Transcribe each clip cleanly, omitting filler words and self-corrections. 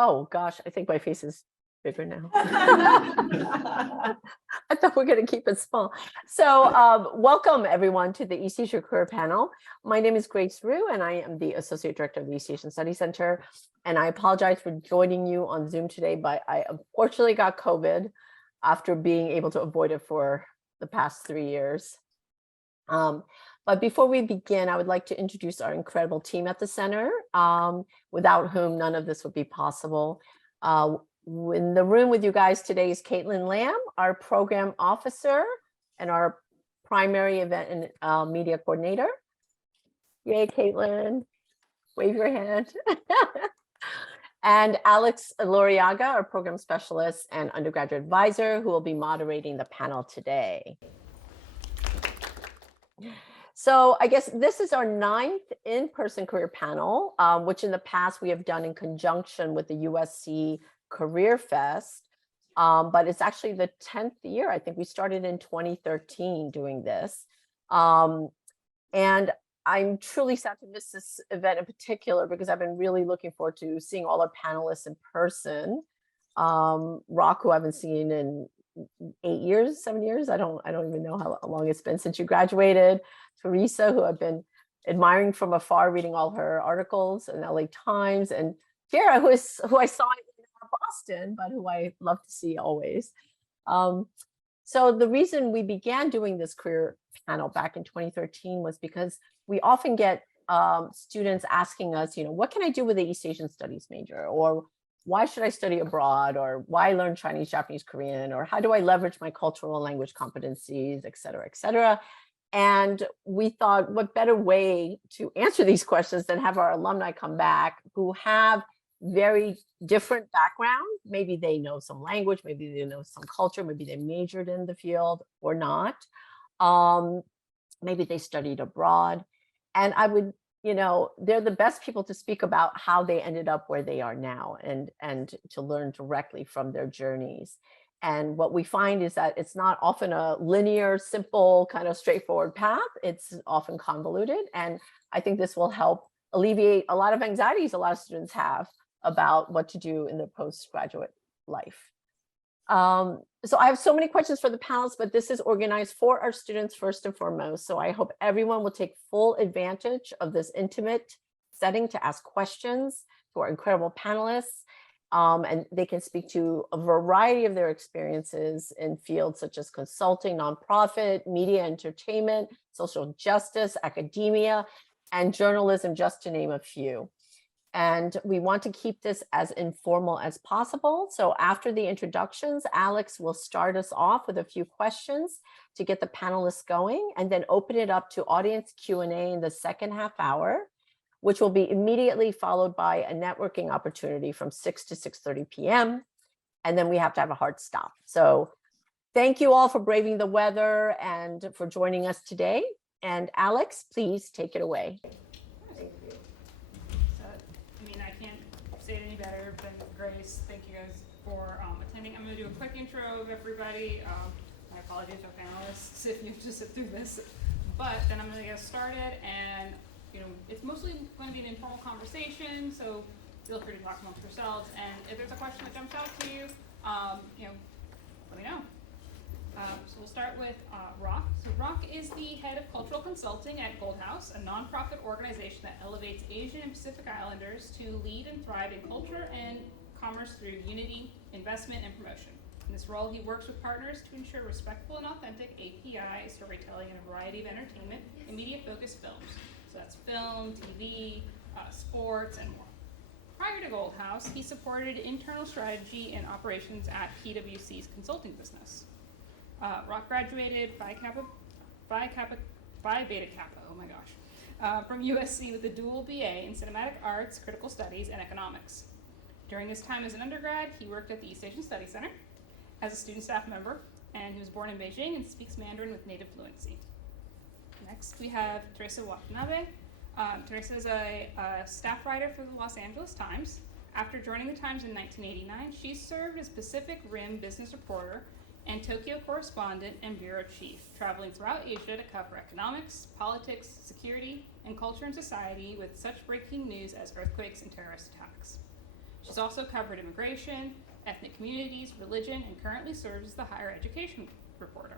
Oh gosh, I think my face is bigger now. I thought we're going to keep it small. So, welcome everyone to the East Asia Career Panel. My name is Grace Rue, and I am the Associate Director of the East Asian Studies Center. And I apologize for joining you on Zoom today, but I unfortunately got COVID after being able to avoid it for the past 3 years. But before we begin, I would like to introduce our incredible team at the center, without whom none of this would be possible. In the room with you guys today is Caitlin Lamb, our program officer and our primary event and media coordinator. Yay, Caitlin. Wave your hand. And Alex Loriaga, our program specialist and undergraduate advisor, who will be moderating the panel today. So I guess this is our 9th in-person career panel, which in the past we have done in conjunction with the USC Career Fest. But it's actually the 10th year. I think we started in 2013 doing this. And I'm truly sad to miss this event in particular because I've been really looking forward to seeing all our panelists in person. Rock, who I haven't seen in 8 years, 7 years. I don't even know how long it's been since you graduated. Teresa, who I've been admiring from afar, reading all her articles in LA Times, and Kara, who I saw in Boston, but who I love to see always. So the reason we began doing this career panel back in 2013 was because we often get students asking us, what can I do with an East Asian Studies major? Or why should I study abroad? Or why learn Chinese, Japanese, Korean? Or how do I leverage my cultural and language competencies, et cetera, et cetera? And we thought, what better way to answer these questions than have our alumni come back who have very different background. Maybe they know some language, maybe they know some culture, maybe they majored in the field or not. Maybe they studied abroad. And I would, they're the best people to speak about how they ended up where they are now and to learn directly from their journeys. And what we find is that it's not often a linear, simple, kind of straightforward path. It's often convoluted. And I think this will help alleviate a lot of anxieties a lot of students have about what to do in their postgraduate life. So I have so many questions for the panelists, but this is organized for our students first and foremost. So I hope everyone will take full advantage of this intimate setting to ask questions to our incredible panelists. And they can speak to a variety of their experiences in fields such as consulting, nonprofit, media, entertainment, social justice, academia, and journalism, just to name a few. And we want to keep this as informal as possible. So after the introductions, Alex will start us off with a few questions to get the panelists going, and then open it up to audience Q&A in the second half hour, which will be immediately followed by a networking opportunity from 6 to 6:30 p.m. And then we have to have a hard stop. So thank you all for braving the weather and for joining us today. And Alex, please take it away. I can't say it any better than Grace. Thank you guys for attending. I'm going to do a quick intro of everybody. My apologies to panelists if you have to sit through this. But then I'm going to get started, and it's mostly going to be an informal conversation, so feel free to talk amongst yourselves. And if there's a question that jumps out to you, let me know. So we'll start with Rock. So Rock is the head of cultural consulting at Gold House, a nonprofit organization that elevates Asian and Pacific Islanders to lead and thrive in culture and commerce through unity, investment, and promotion. In this role, he works with partners to ensure respectful and authentic API storytelling in a variety of entertainment and media-focused films. So that's film, TV, sports, and more. Prior to Gold House, he supported internal strategy and operations at PwC's consulting business. Rock graduated Phi Beta Kappa, oh my gosh, from USC with a dual BA in cinematic arts, critical studies, and economics. During his time as an undergrad, he worked at the East Asian Studies Center as a student staff member, and he was born in Beijing and speaks Mandarin with native fluency. Next, we have Teresa Watanabe. Teresa is a staff writer for the Los Angeles Times. After joining the Times in 1989, she served as Pacific Rim business reporter and Tokyo correspondent and bureau chief, traveling throughout Asia to cover economics, politics, security, and culture and society with such breaking news as earthquakes and terrorist attacks. She's also covered immigration, ethnic communities, religion, and currently serves as the higher education reporter.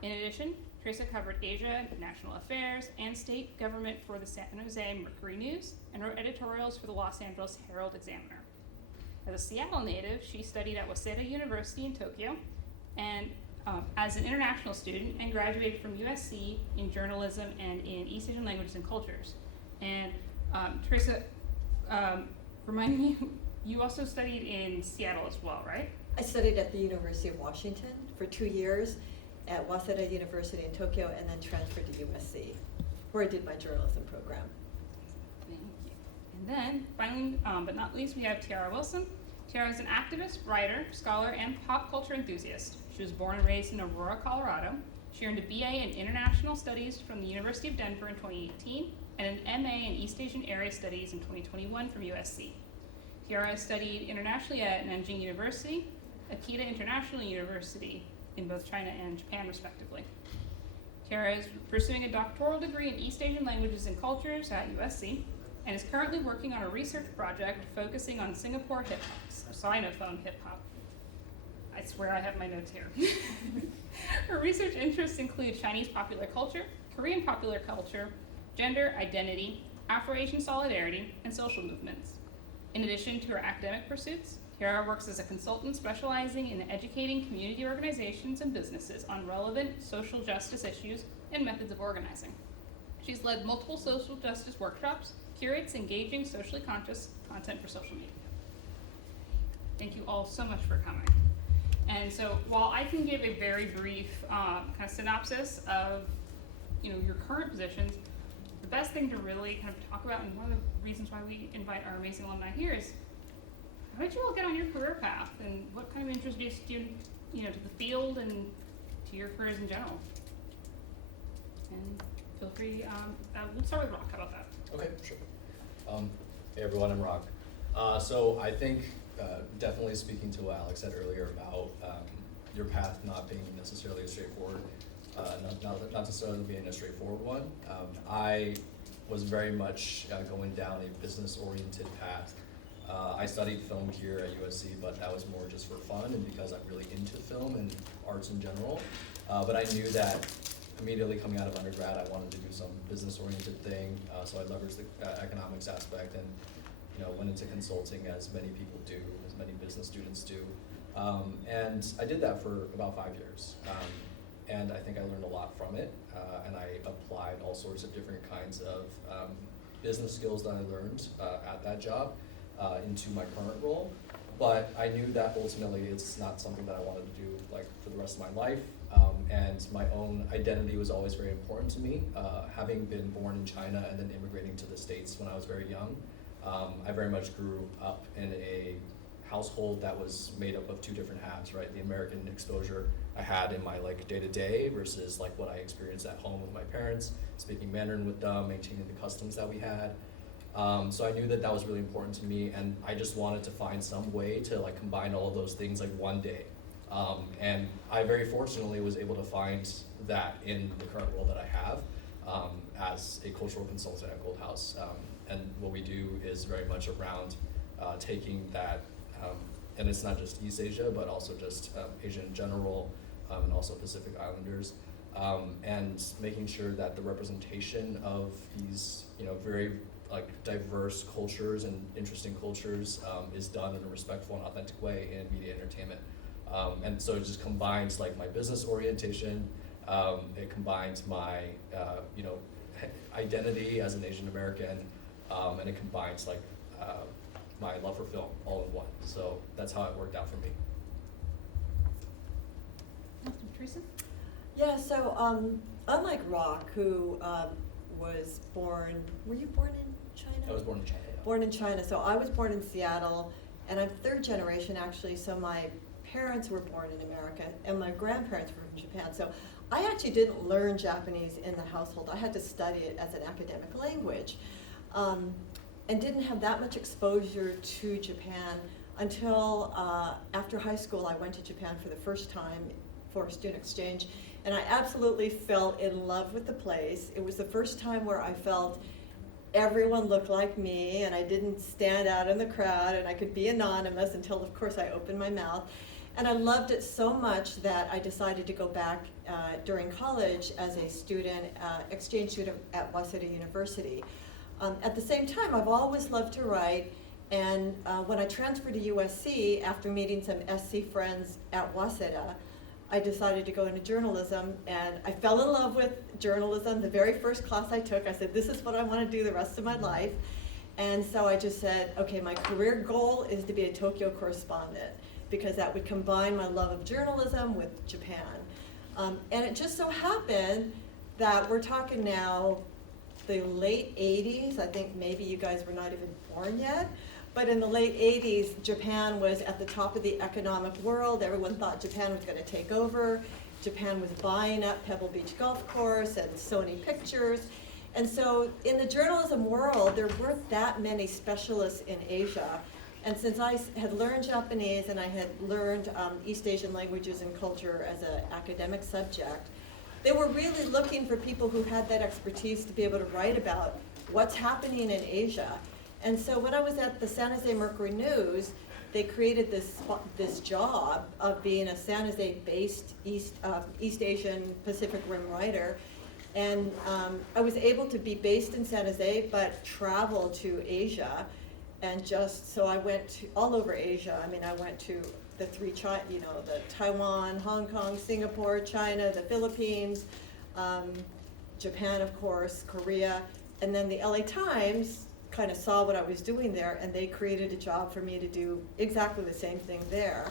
In addition, Teresa covered Asia, national affairs, and state government for the San Jose Mercury News, and wrote editorials for the Los Angeles Herald Examiner. As a Seattle native, she studied at Waseda University in Tokyo, and as an international student, and graduated from USC in journalism and in East Asian languages and cultures. And Teresa, remind me, you also studied in Seattle as well, right? I studied at the University of Washington for 2 years at Waseda University in Tokyo, and then transferred to USC, where I did my journalism program. Thank you. And then, finally, but not least, we have Tiara Wilson. Tiara is an activist, writer, scholar, and pop culture enthusiast. She was born and raised in Aurora, Colorado. She earned a BA in International Studies from the University of Denver in 2018, and an MA in East Asian Area Studies in 2021 from USC. Tiara studied internationally at Nanjing University, Akita International University in both China and Japan, respectively. Tiara is pursuing a doctoral degree in East Asian languages and cultures at USC, and is currently working on a research project focusing on Singapore hip-hop, Sinophone hip-hop. I swear I have my notes here. Her research interests include Chinese popular culture, Korean popular culture, gender identity, Afro-Asian solidarity, and social movements. In addition to her academic pursuits, Tiara works as a consultant specializing in educating community organizations and businesses on relevant social justice issues and methods of organizing. She's led multiple social justice workshops, curates engaging socially conscious content for social media. Thank you all so much for coming. And so while I can give a very brief kind of synopsis of your current positions, the best thing to really kind of talk about, and one of the reasons why we invite our amazing alumni here, is how did you all get on your career path, and what kind of introduced you to the field and to your careers in general? And feel free, we'll start with Rock. How about that? Okay, sure. Hey everyone, I'm Rock. So I think definitely speaking to what Alex said earlier about your path not being necessarily a straightforward, not necessarily being a straightforward one. I was very much going down a business-oriented path. I studied film here at USC, but that was more just for fun and because I'm really into film and arts in general. But I knew that immediately coming out of undergrad, I wanted to do some business-oriented thing, so I leveraged the economics aspect and went into consulting, as many people do, as many business students do. And I did that for about 5 years. And I think I learned a lot from it, and I applied all sorts of different kinds of business skills that I learned at that job into my current role. But I knew that ultimately it's not something that I wanted to do for the rest of my life. And my own identity was always very important to me. Having been born in China and then immigrating to the States when I was very young, I very much grew up in a household that was made up of two different halves, right? The American exposure I had in my day-to-day versus what I experienced at home with my parents, speaking Mandarin with them, maintaining the customs that we had. So I knew that that was really important to me, and I just wanted to find some way to combine all of those things one day. And I very fortunately was able to find that in the current role that I have as a cultural consultant at Gold House. And what we do is very much around taking that, and it's not just East Asia, but also just Asia in general, and also Pacific Islanders, and making sure that the representation of these, very diverse cultures and interesting cultures is done in a respectful and authentic way in media entertainment. And so it just combines my business orientation, it combines my, identity as an Asian American, and it combines my love for film all in one. So that's how it worked out for me. Teresa? Yeah, so unlike Rock, who was born, were you born in China? I was born in China. Yeah. Born in China, so I was born in Seattle, and I'm third generation actually, so my parents were born in America, and my grandparents were from Japan. So I actually didn't learn Japanese in the household. I had to study it as an academic language, and didn't have that much exposure to Japan until after high school. I went to Japan for the first time for a student exchange, and I absolutely fell in love with the place. It was the first time where I felt everyone looked like me, and I didn't stand out in the crowd, and I could be anonymous until, of course, I opened my mouth. And I loved it so much that I decided to go back during college as a student, exchange student at Waseda University. At the same time, I've always loved to write, and when I transferred to USC, after meeting some SC friends at Waseda, I decided to go into journalism, and I fell in love with journalism. The very first class I took, I said, this is what I want to do the rest of my life. And so I just said, okay, my career goal is to be a Tokyo correspondent, because that would combine my love of journalism with Japan. And it just so happened that we're talking now the late 80s. I think maybe you guys were not even born yet. But in the late 80s, Japan was at the top of the economic world. Everyone thought Japan was going to take over. Japan was buying up Pebble Beach Golf Course and Sony Pictures. And so in the journalism world, there weren't that many specialists in Asia. And since I had learned Japanese and I had learned East Asian languages and culture as an academic subject, they were really looking for people who had that expertise to be able to write about what's happening in Asia. And so when I was at the San Jose Mercury News, they created this job of being a San Jose-based East Asian Pacific Rim writer. And I was able to be based in San Jose, but travel to Asia. And just, so I went to all over Asia. I mean, I went to the the Taiwan, Hong Kong, Singapore, China, the Philippines, Japan, of course, Korea. And then the LA Times kind of saw what I was doing there, and they created a job for me to do exactly the same thing there,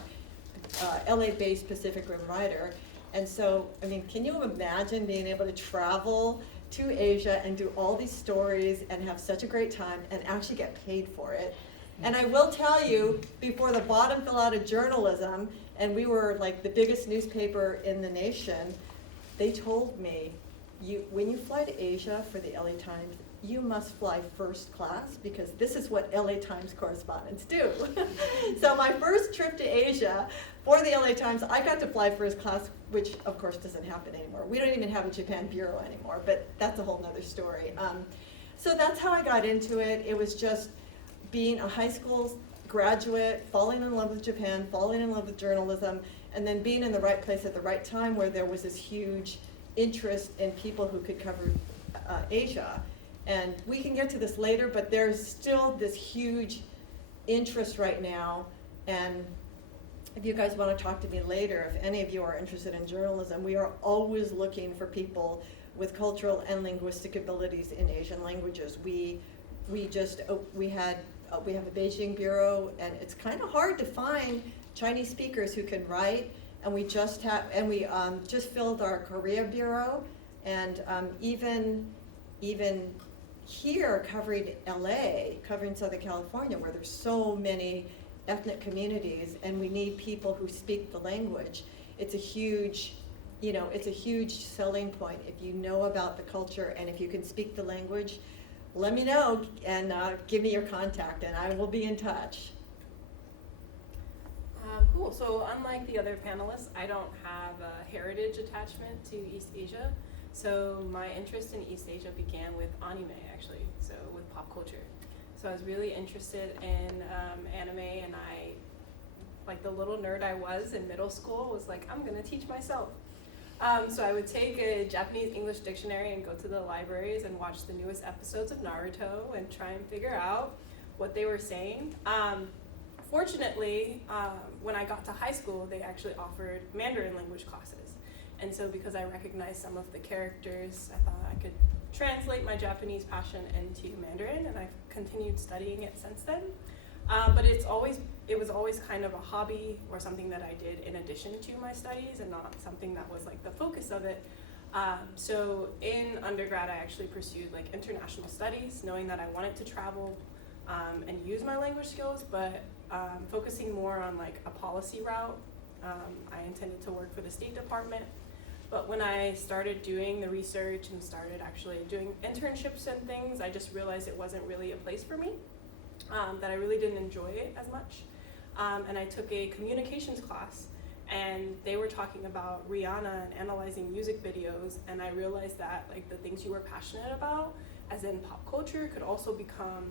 LA-based Pacific Rim writer. And so, I mean, can you imagine being able to travel to Asia and do all these stories and have such a great time and actually get paid for it? And I will tell you, before the bottom fell out of journalism, and we were like the biggest newspaper in the nation, they told me, when you fly to Asia for the LA Times, you must fly first class, because this is what LA Times correspondents do. So my first trip to Asia for the LA Times, I got to fly first class, which of course doesn't happen anymore. We don't even have a Japan bureau anymore, but that's a whole nother story. So that's how I got into it. It was just being a high school graduate, falling in love with Japan, falling in love with journalism, and then being in the right place at the right time where there was this huge interest in people who could cover Asia. And we can get to this later, but there's still this huge interest right now. And if you guys want to talk to me later, if any of you are interested in journalism, we are always looking for people with cultural and linguistic abilities in Asian languages. We have a Beijing bureau, and it's kind of hard to find Chinese speakers who can write. And we just filled our Korea bureau, and even here covering LA, covering Southern California, where there's so many ethnic communities, and we need people who speak the language. It's a huge selling point. If you know about the culture and if you can speak the language, let me know and give me your contact, and I will be in touch. Cool. So unlike the other panelists, I don't have a heritage attachment to East Asia. So my interest in East Asia began with anime, actually, so with pop culture. So I was really interested in anime, and I, like the little nerd I was in middle school, was like, I'm gonna teach myself. So I would take a Japanese English dictionary and go to the libraries and watch the newest episodes of Naruto and try and figure out what they were saying. Fortunately, when I got to high school, they actually offered Mandarin language classes. And so because I recognized some of the characters, I thought I could translate my Japanese passion into Mandarin, and I've continued studying it since then. But it was always kind of a hobby or something that I did in addition to my studies, and not something that was like the focus of it. So in undergrad, I actually pursued like international studies, knowing that I wanted to travel and use my language skills, but focusing more on like a policy route. I intended to work for the State Department. But when I started doing the research and started actually doing internships and things, I just realized it wasn't really a place for me, that I really didn't enjoy it as much. And I took a communications class, and they were talking about Rihanna and analyzing music videos, and I realized that like the things you were passionate about as in pop culture, could also become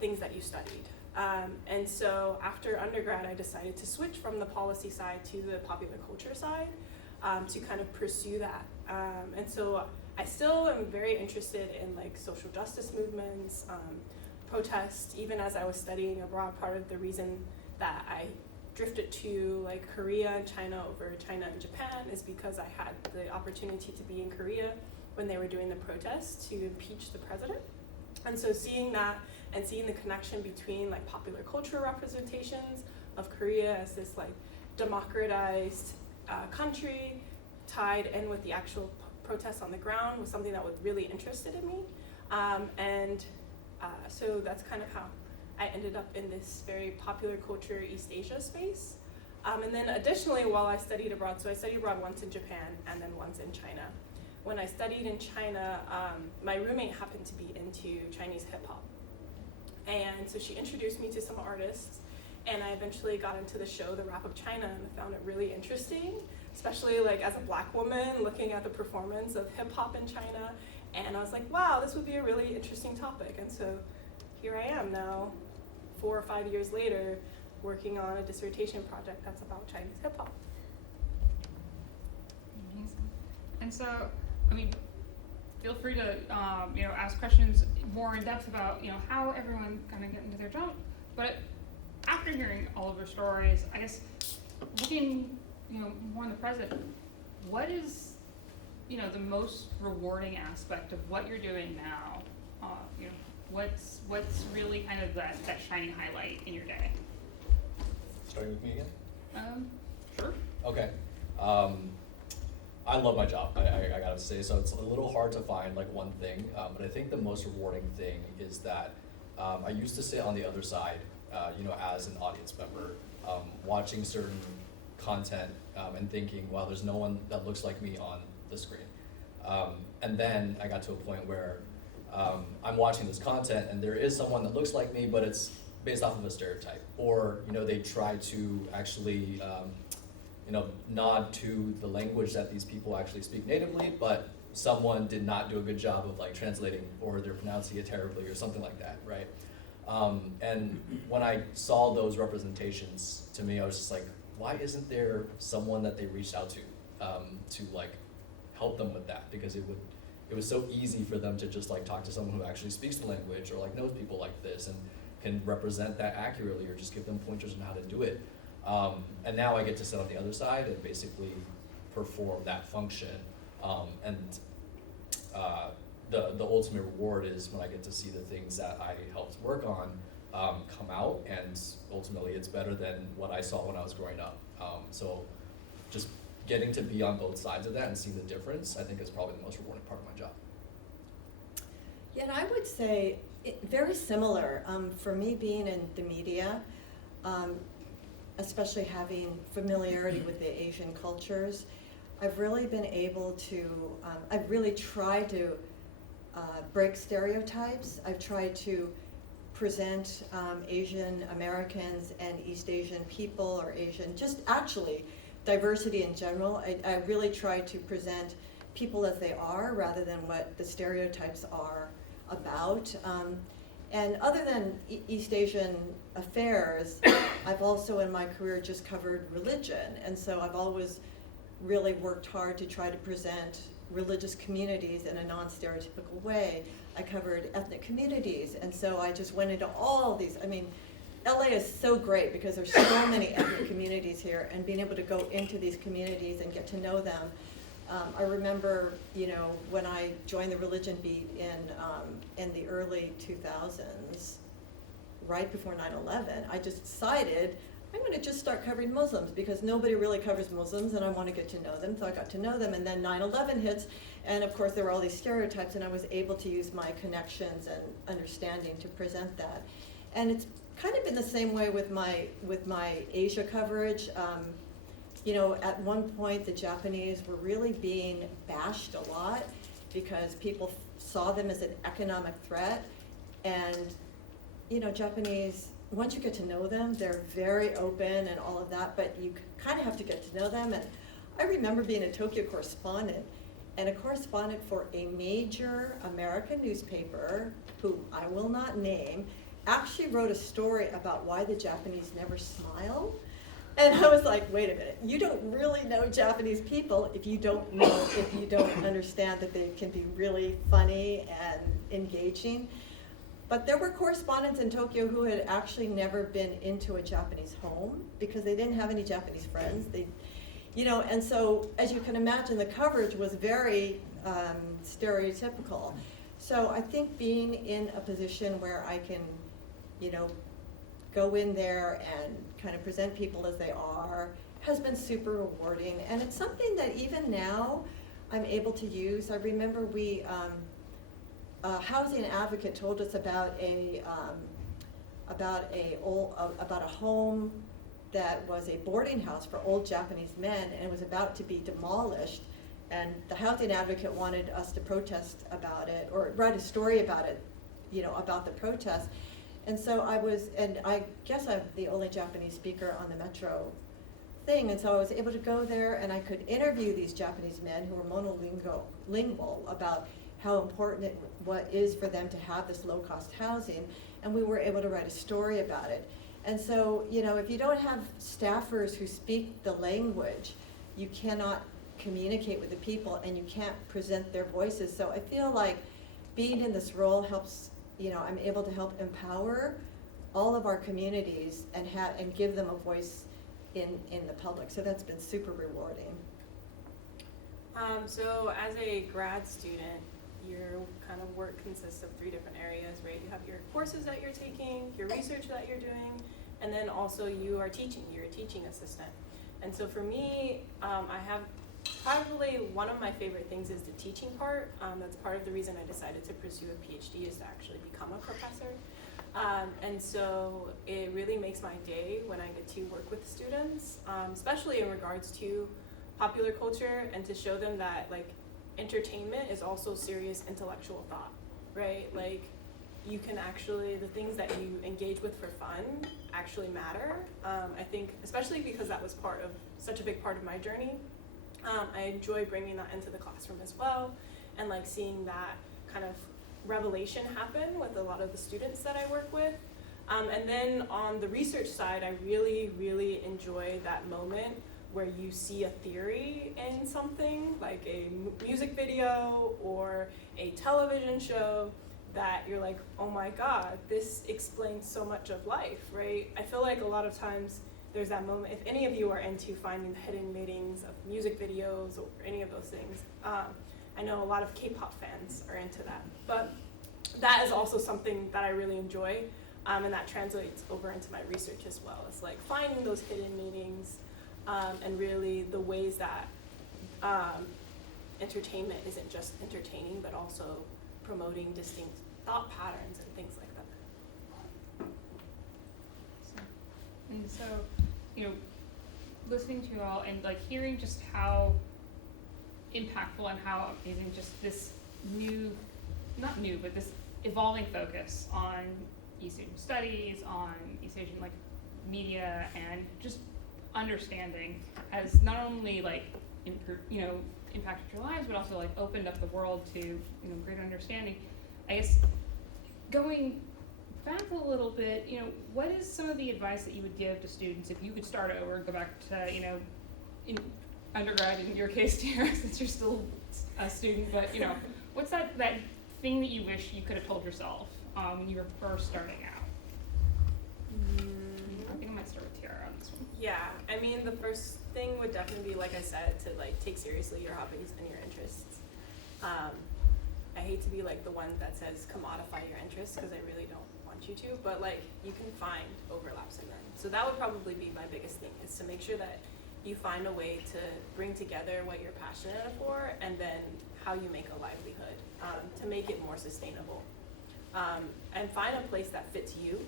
things that you studied. And so after undergrad, I decided to switch from the policy side to the popular culture side to kind of pursue that. And so I still am very interested in like social justice movements, protests. Even as I was studying abroad, part of the reason that I drifted to like Korea and China over China and Japan is because I had the opportunity to be in Korea when they were doing the protests to impeach the president. And so seeing that and seeing the connection between like popular culture representations of Korea as this like democratized country tied in with the actual protests on the ground was something that was really interested in me. So that's kind of how I ended up in this very popular culture East Asia space. And then additionally, while I studied abroad, so I studied abroad once in Japan and then once in China. When I studied in China, my roommate happened to be into Chinese hip hop. And so she introduced me to some artists, and I eventually got into the show, The Rap of China, and I found it really interesting, especially like as a Black woman looking at the performance of hip hop in China. And I was like, wow, this would be a really interesting topic. And so here I am now, 4 or 5 years later, working on a dissertation project that's about Chinese hip hop. Amazing. And so, I mean, feel free to ask questions more in depth about how everyone kind of get into their jump. But after hearing all of your stories, I guess looking more in the present, what is the most rewarding aspect of what you're doing now? What's really kind of that shining highlight in your day? Starting with me again? Sure. Okay. I love my job, I gotta say, so it's a little hard to find like one thing, but I think the most rewarding thing is that I used to sit on the other side, as an audience member, watching certain content and thinking, wow, there's no one that looks like me on the screen. And then I got to a point where I'm watching this content and there is someone that looks like me, but it's based off of a stereotype, or they try to actually nod to the language that these people actually speak natively, but someone did not do a good job of like translating, or they're pronouncing it terribly or something like that, right? And when I saw those representations, to me, I was just like, why isn't there someone that they reached out to like help them with that? Because it was so easy for them to just like talk to someone who actually speaks the language or like knows people like this and can represent that accurately, or just give them pointers on how to do it. And now I get to sit on the other side and basically perform that function. The ultimate reward is when I get to see the things that I helped work on come out, and ultimately it's better than what I saw when I was growing up. So just getting to be on both sides of that and see the difference, I think is probably the most rewarding part of my job. Yeah, and I would say very similar. For me, being in the media, especially having familiarity with the Asian cultures, I've really been able to, I've really tried to break stereotypes. I've tried to present Asian Americans and East Asian people, or Asian, just actually diversity in general. I really try to present people as they are rather than what the stereotypes are about. And other than East Asian affairs, I've also in my career just covered religion. And so I've always really worked hard to try to present religious communities in a non-stereotypical way. I covered ethnic communities, and so I just went into all these. I mean, LA is so great because there's so many ethnic communities here, and being able to go into these communities and get to know them. I remember, when I joined the religion beat in the early 2000s, right before 9/11, I just decided I'm going to just start covering Muslims because nobody really covers Muslims, and I want to get to know them. So I got to know them, and then 9/11 hits, and of course there were all these stereotypes, and I was able to use my connections and understanding to present that. And it's kind of been the same way with my Asia coverage. At one point the Japanese were really being bashed a lot because people saw them as an economic threat. And Japanese, once you get to know them, they're very open and all of that, but you kind of have to get to know them. And I remember being a Tokyo correspondent, and a correspondent for a major American newspaper, who I will not name, actually wrote a story about why the Japanese never smile. And I was like, wait a minute, you don't really know Japanese people if you don't understand that they can be really funny and engaging. But there were correspondents in Tokyo who had actually never been into a Japanese home because they didn't have any Japanese friends. And so as you can imagine, the coverage was very stereotypical. So I think being in a position where I can, go in there and kind of present people as they are has been super rewarding. And it's something that even now I'm able to use. I remember a housing advocate told us about a home that was a boarding house for old Japanese men, and it was about to be demolished. And the housing advocate wanted us to protest about it or write a story about it, about the protest. And so I guess I'm the only Japanese speaker on the Metro thing, and so I was able to go there and I could interview these Japanese men who were monolingual about how important what is for them to have this low-cost housing, and we were able to write a story about it. And so, if you don't have staffers who speak the language, you cannot communicate with the people and you can't present their voices. So I feel like being in this role helps, I'm able to help empower all of our communities and give them a voice in the public. So that's been super rewarding. So as a grad student, your kind of work consists of 3 different areas, right? You have your courses that you're taking, your research that you're doing, and then also you're a teaching assistant. And so for me, I have probably one of my favorite things is the teaching part. That's part of the reason I decided to pursue a PhD, is to actually become a professor. And so it really makes my day when I get to work with students, especially in regards to popular culture, and to show them that entertainment is also serious intellectual thought, right? You can actually, the things that you engage with for fun actually matter. I think, especially because that was such a big part of my journey, I enjoy bringing that into the classroom as well, and seeing that kind of revelation happen with a lot of the students that I work with. And then on the research side, I really, really enjoy that moment where you see a theory in something, like a music video or a television show, that you're like, oh my God, this explains so much of life, right? I feel like a lot of times there's that moment, if any of you are into finding the hidden meanings of music videos or any of those things, I know a lot of K-pop fans are into that, but that is also something that I really enjoy, and that translates over into my research as well. It's finding those hidden meanings, and really the ways that entertainment isn't just entertaining, but also promoting distinct thought patterns and things like that. And so, listening to you all and hearing just how impactful and how amazing just this not new, but this evolving focus on East Asian studies, on East Asian media, and just understanding has not only impacted your lives, but also opened up the world to greater understanding. I guess going back a little bit, what is some of the advice that you would give to students if you could start over and go back to in undergrad, in your case, Tara, since you're still a student, but what's that thing that you wish you could have told yourself when you were first starting out? I think I might start with Tiara on this one. Yeah, I mean, the first thing would definitely be, like I said, to take seriously your hobbies and your interests. I hate to be the one that says commodify your interests, because I really don't want you to, but you can find overlaps in them. So that would probably be my biggest thing, is to make sure that you find a way to bring together what you're passionate for, and then how you make a livelihood, to make it more sustainable. And find a place that fits you,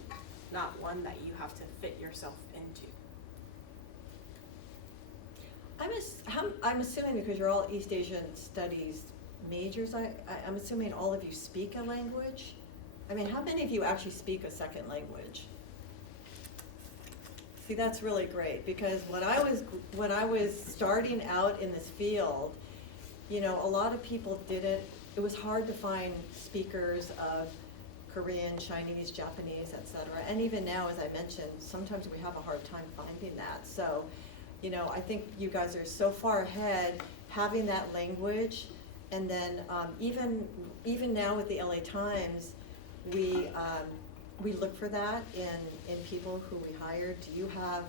not one that you have to fit yourself into. I'm assuming, because you're all East Asian studies majors, I'm assuming all of you speak a language? I mean, how many of you actually speak a second language? See, that's really great, because when I was starting out in this field, you know, a lot of people didn't, it was hard to find speakers of Korean, Chinese, Japanese, et cetera. And even now, as I mentioned, sometimes we have a hard time finding that. So, you know, I think you guys are so far ahead, having that language, and then even now with the LA Times, we look for that in people who we hire. Do you have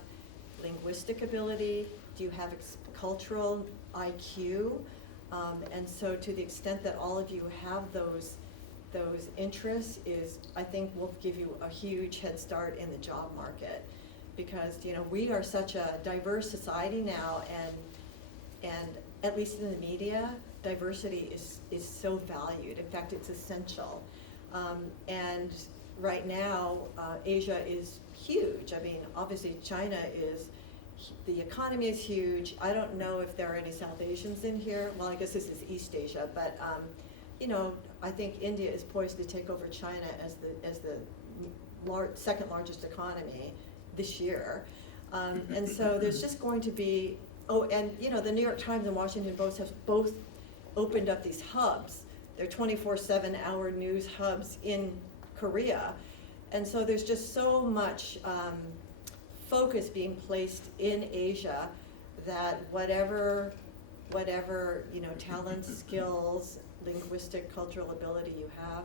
linguistic ability? Do you have cultural IQ? And so to the extent that all of you have those interests is, I think, will give you a huge head start in the job market. Because, you know, we are such a diverse society now, and at least in the media, diversity is so valued. In fact, it's essential. And right now, Asia is huge. I mean, obviously China is, the economy is huge. I don't know if there are any South Asians in here. Well, I guess this is East Asia, but you know, I think India is poised to take over China as the second largest economy this year. And so there's just going to be, oh, and you know, the New York Times and Washington Post have both opened up these hubs. They're 24/7 hour news hubs in Korea. And so there's just so much focus being placed in Asia that whatever, you know, talents, skills, linguistic, cultural ability you have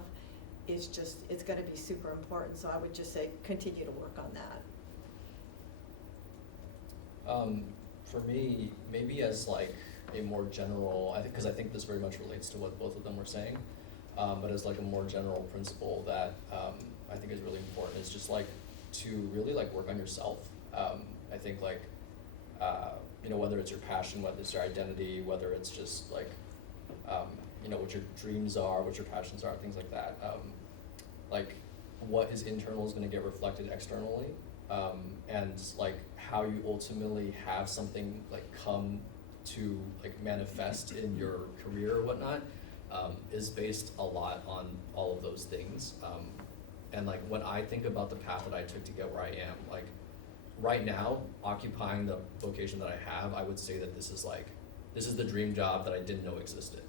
is just, it's gonna be super important. So I would just say, continue to work on that. For me, maybe as like a more general, because I think this very much relates to what both of them were saying, but as like a more general principle that I think is really important is just like to really like work on yourself. I think like, you know, whether it's your passion, whether it's your identity, whether it's just like, you know, what your dreams are, what your passions are, things like that. Like what is internal is gonna get reflected externally. And like how you ultimately have something like come to like manifest in your career or whatnot, is based a lot on all of those things. And like when I think about the path that I took to get where I am, like right now, occupying the vocation that I have, I would say that this is the dream job that I didn't know existed.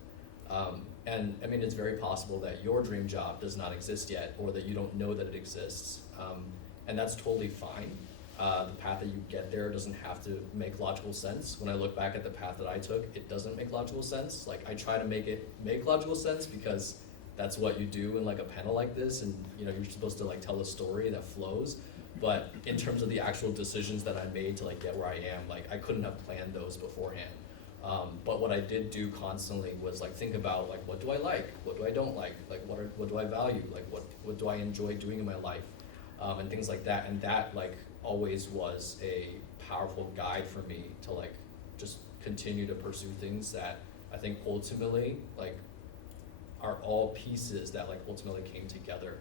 And I mean, it's very possible that your dream job does not exist yet, or that you don't know that it exists. And that's totally fine. The path that you get there doesn't have to make logical sense. When I look back at the path that I took, it doesn't make logical sense. Like I try to make it make logical sense because that's what you do in like a panel like this, and you know, you're supposed to like tell a story that flows. But in terms of the actual decisions that I made to like get where I am, like I couldn't have planned those beforehand. But what I did do constantly was like think about like what do I like, what do I don't like what do I value, like what do I enjoy doing in my life, and things like that. And that like always was a powerful guide for me to like just continue to pursue things that I think ultimately like are all pieces that like ultimately came together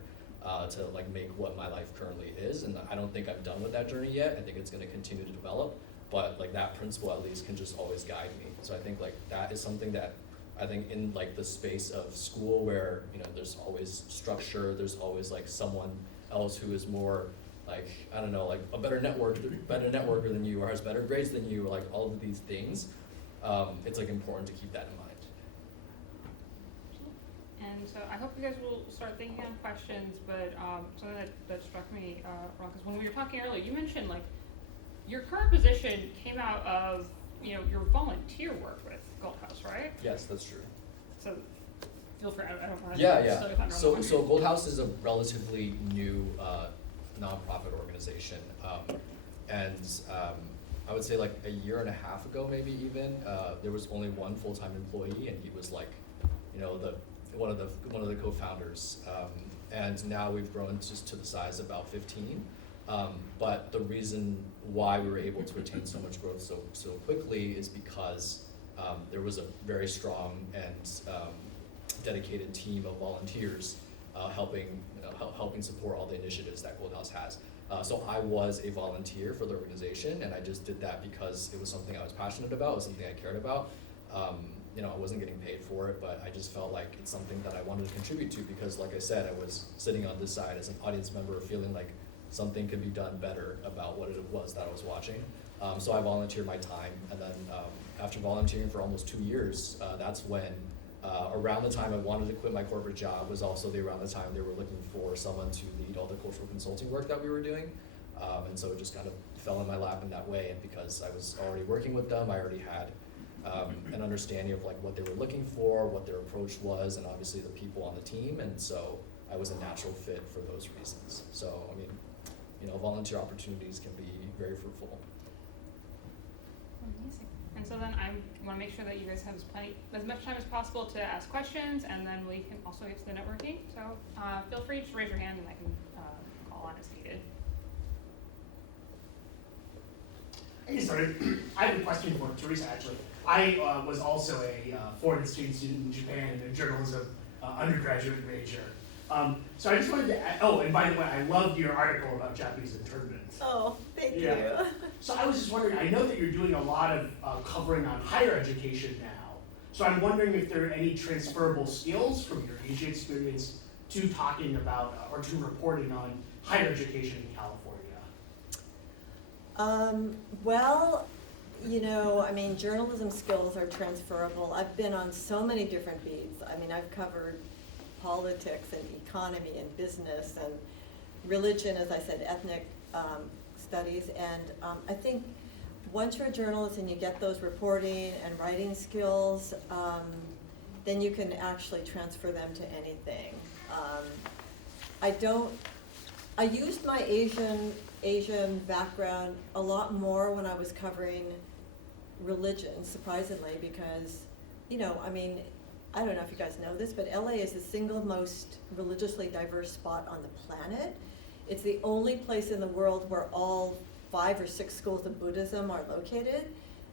to like make what my life currently is. And I don't think I'm done with that journey yet. I think it's going to continue to develop, but like that principle at least can just always guide me. So I think like that is something that I think in like the space of school where, you know, there's always structure, there's always like someone else who is more like, I don't know, like a better networker than you, or has better grades than you, or like all of these things. It's like important to keep that in mind. And so I hope you guys will start thinking on questions, but something that struck me, Ron, because when we were talking earlier, you mentioned like your current position came out of, you know, your volunteer work with Gold House, right? Yes, that's true. So feel free, I don't want to Yeah. So Gold House is a relatively new nonprofit organization, and I would say like a year and a half ago, maybe even, there was only one full-time employee, and he was like, you know, one of the co-founders, and now we've grown just to the size of about 15. But the reason why we were able to attain so much growth so quickly is because there was a very strong and dedicated team of volunteers helping support all the initiatives that Gold House has. So I was a volunteer for the organization, and I just did that because it was something I was passionate about, it was something I cared about. You know, I wasn't getting paid for it, but I just felt like it's something that I wanted to contribute to because, like I said, I was sitting on this side as an audience member feeling like something could be done better about what it was that I was watching. So I volunteered my time, and then after volunteering for almost 2 years, that's when around the time I wanted to quit my corporate job was also around the time they were looking for someone to lead all the cultural consulting work that we were doing. And so it just kind of fell in my lap in that way. And because I was already working with them, I already had an understanding of like what they were looking for, what their approach was, and obviously the people on the team. And so I was a natural fit for those reasons. So, I mean, you know, volunteer opportunities can be very fruitful. Amazing. And so then I want to make sure that you guys have as much time as possible to ask questions, and then we can also get to the networking. So feel free to raise your hand, and I can call on as needed. I get started. I have a question for Teresa, actually. I was also a foreign exchange student in Japan and a journalism undergraduate major. So I just wanted to add, oh, and by the way, I loved your article about Japanese internments. Oh, thank Yeah. you. So I was just wondering, I know that you're doing a lot of covering on higher education now. So I'm wondering if there are any transferable skills from your Asia experience to talking about or to reporting on higher education in California. Well, you know, I mean, journalism skills are transferable. I've been on so many different beats. I mean, I've covered politics and economy and business and religion, as I said, ethnic studies. And I think once you're a journalist and you get those reporting and writing skills, then you can actually transfer them to anything. I used my Asian background a lot more when I was covering religion, surprisingly, because, you know, I mean, I don't know if you guys know this, but LA is the single most religiously diverse spot on the planet. It's the only place in the world where all 5 or 6 schools of Buddhism are located.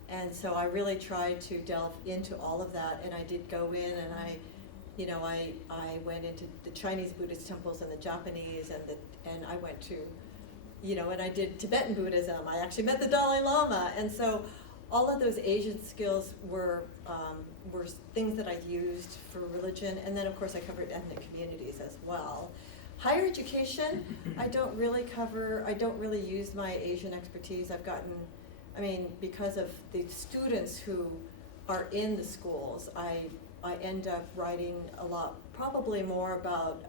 And so I really tried to delve into all of that, and I did go in and I went into the Chinese Buddhist temples and the Japanese and I went to, you know, and I did Tibetan Buddhism. I actually met the Dalai Lama. And so all of those Asian skills were things that I used for religion. And then of course I covered ethnic communities as well. Higher education, I don't really use my Asian expertise. Because of the students who are in the schools, I end up writing a lot, probably more about,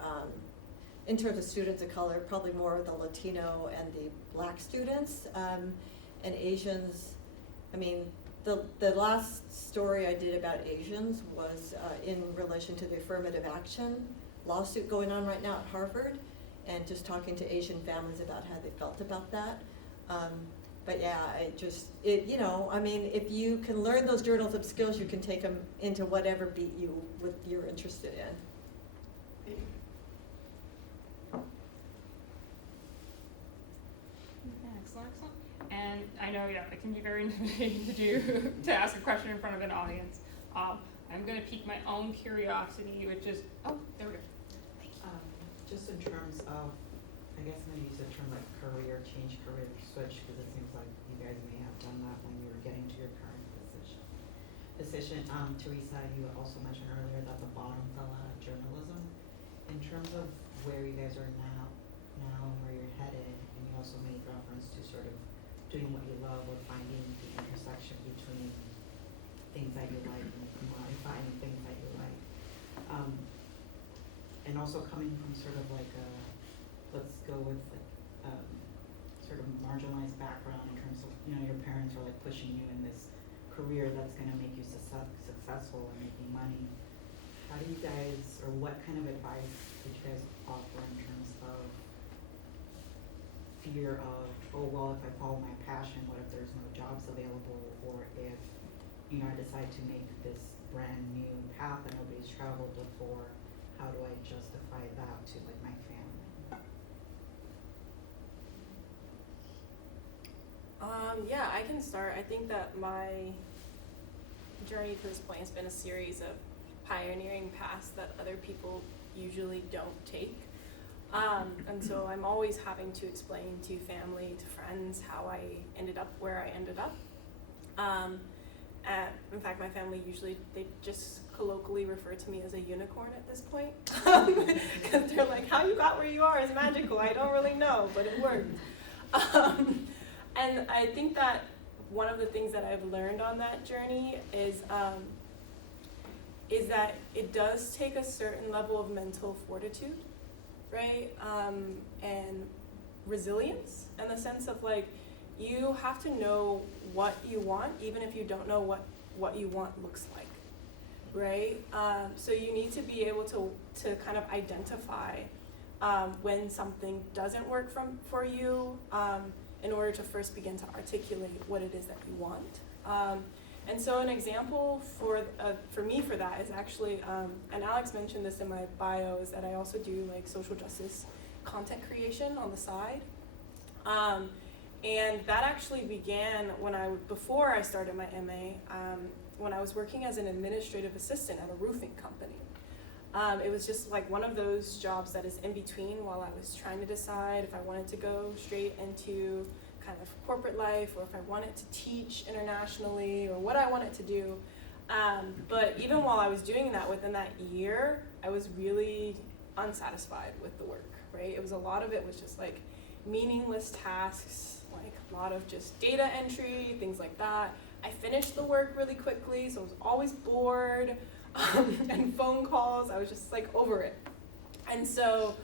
in terms of students of color, probably more of the Latino and the Black students, and Asians. I mean, the last story I did about Asians was in relation to the affirmative action lawsuit going on right now at Harvard, and just talking to Asian families about how they felt about that. But yeah, if you can learn those journalism skills, you can take them into whatever beat you're interested in. Excellent. And I know, it can be very intimidating to ask a question in front of an audience. I'm going to pique my own curiosity, which is, there we go. Just in terms of, I guess I'm going to use the term like career switch, because it seems like you guys may have done that when you were getting to your current position. Teresa, you also mentioned earlier that the bottom fell out of journalism. In terms of where you guys are now and where you're headed, and you also made reference to sort of doing what you love or finding the intersection between things that you like and modifying things that you like. And also coming from sort of like let's go with like sort of marginalized background in terms of, you know, your parents are like pushing you in this career that's going to make you successful and making money. How do you guys, or what kind of advice did you guys offer in terms of fear of, oh, well, if I follow my passion, what if there's no jobs available? Or if, you know, I decide to make this brand new path that nobody's traveled before, how do I justify that to like my family? Yeah, I can start. I think that my journey to this point has been a series of pioneering paths that other people usually don't take. And so I'm always having to explain to family, to friends, how I ended up where I ended up. In fact, my family usually, they just colloquially refer to me as a unicorn at this point. Because they're like, how you got where you are is magical. I don't really know, but it worked. And I think that one of the things that I've learned on that journey is that it does take a certain level of mental fortitude, right? And resilience, in the sense of like, you have to know what you want, even if you don't know what you want looks like, right? So you need to be able to kind of identify when something doesn't work for you, in order to first begin to articulate what it is that you want. And so an example for me for that is actually, and Alex mentioned this in my bio, is that I also do like social justice content creation on the side. And that actually began before I started my MA, when I was working as an administrative assistant at a roofing company. It was just like one of those jobs that is in between while I was trying to decide if I wanted to go straight into kind of corporate life, or if I wanted to teach internationally, or what I wanted to do. But even while I was doing that, within that year, I was really unsatisfied with the work, right? It was a lot of it was just like meaningless tasks, like a lot of just data entry, things like that. I finished the work really quickly, so I was always bored, and phone calls, I was just like over it. And so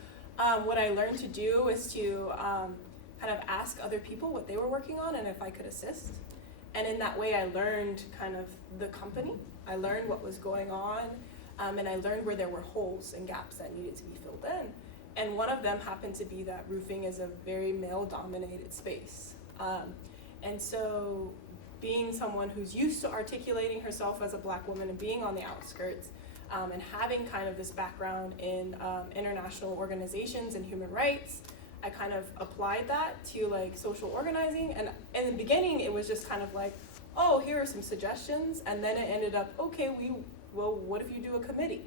what I learned to do is to kind of ask other people what they were working on and if I could assist. And in that way I learned kind of the company, I learned what was going on, and I learned where there were holes and gaps that needed to be filled in. And one of them happened to be that roofing is a very male-dominated space. And so being someone who's used to articulating herself as a Black woman and being on the outskirts, and having kind of this background in international organizations and human rights, I kind of applied that to like social organizing. And in the beginning, it was just kind of like, oh, here are some suggestions. And then it ended up, okay, what if you do a committee,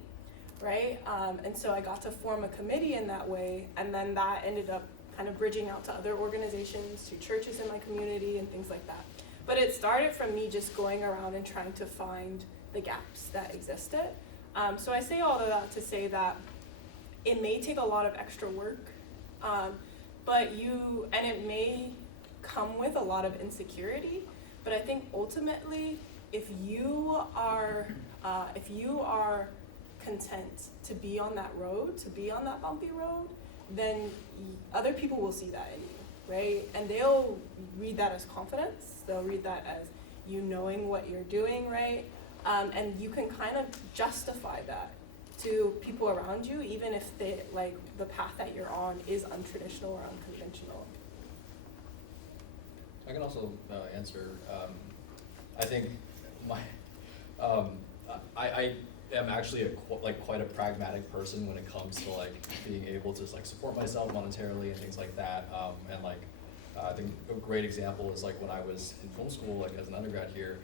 right? And so I got to form a committee in that way. And then that ended up kind of bridging out to other organizations, to churches in my community and things like that. But it started from me just going around and trying to find the gaps that existed. So I say all of that to say that it may take a lot of extra work, but it may come with a lot of insecurity, but I think ultimately, if you are content to be on that road, to be on that bumpy road, then other people will see that in you, right? And they'll read that as confidence, they'll read that as you knowing what you're doing, right? And you can kind of justify that to people around you, even if the path that you're on is untraditional or unconventional. I can also answer. I think I am actually quite a pragmatic person when it comes to like being able to like support myself monetarily and things like that. I think a great example is like when I was in film school, like as an undergrad here.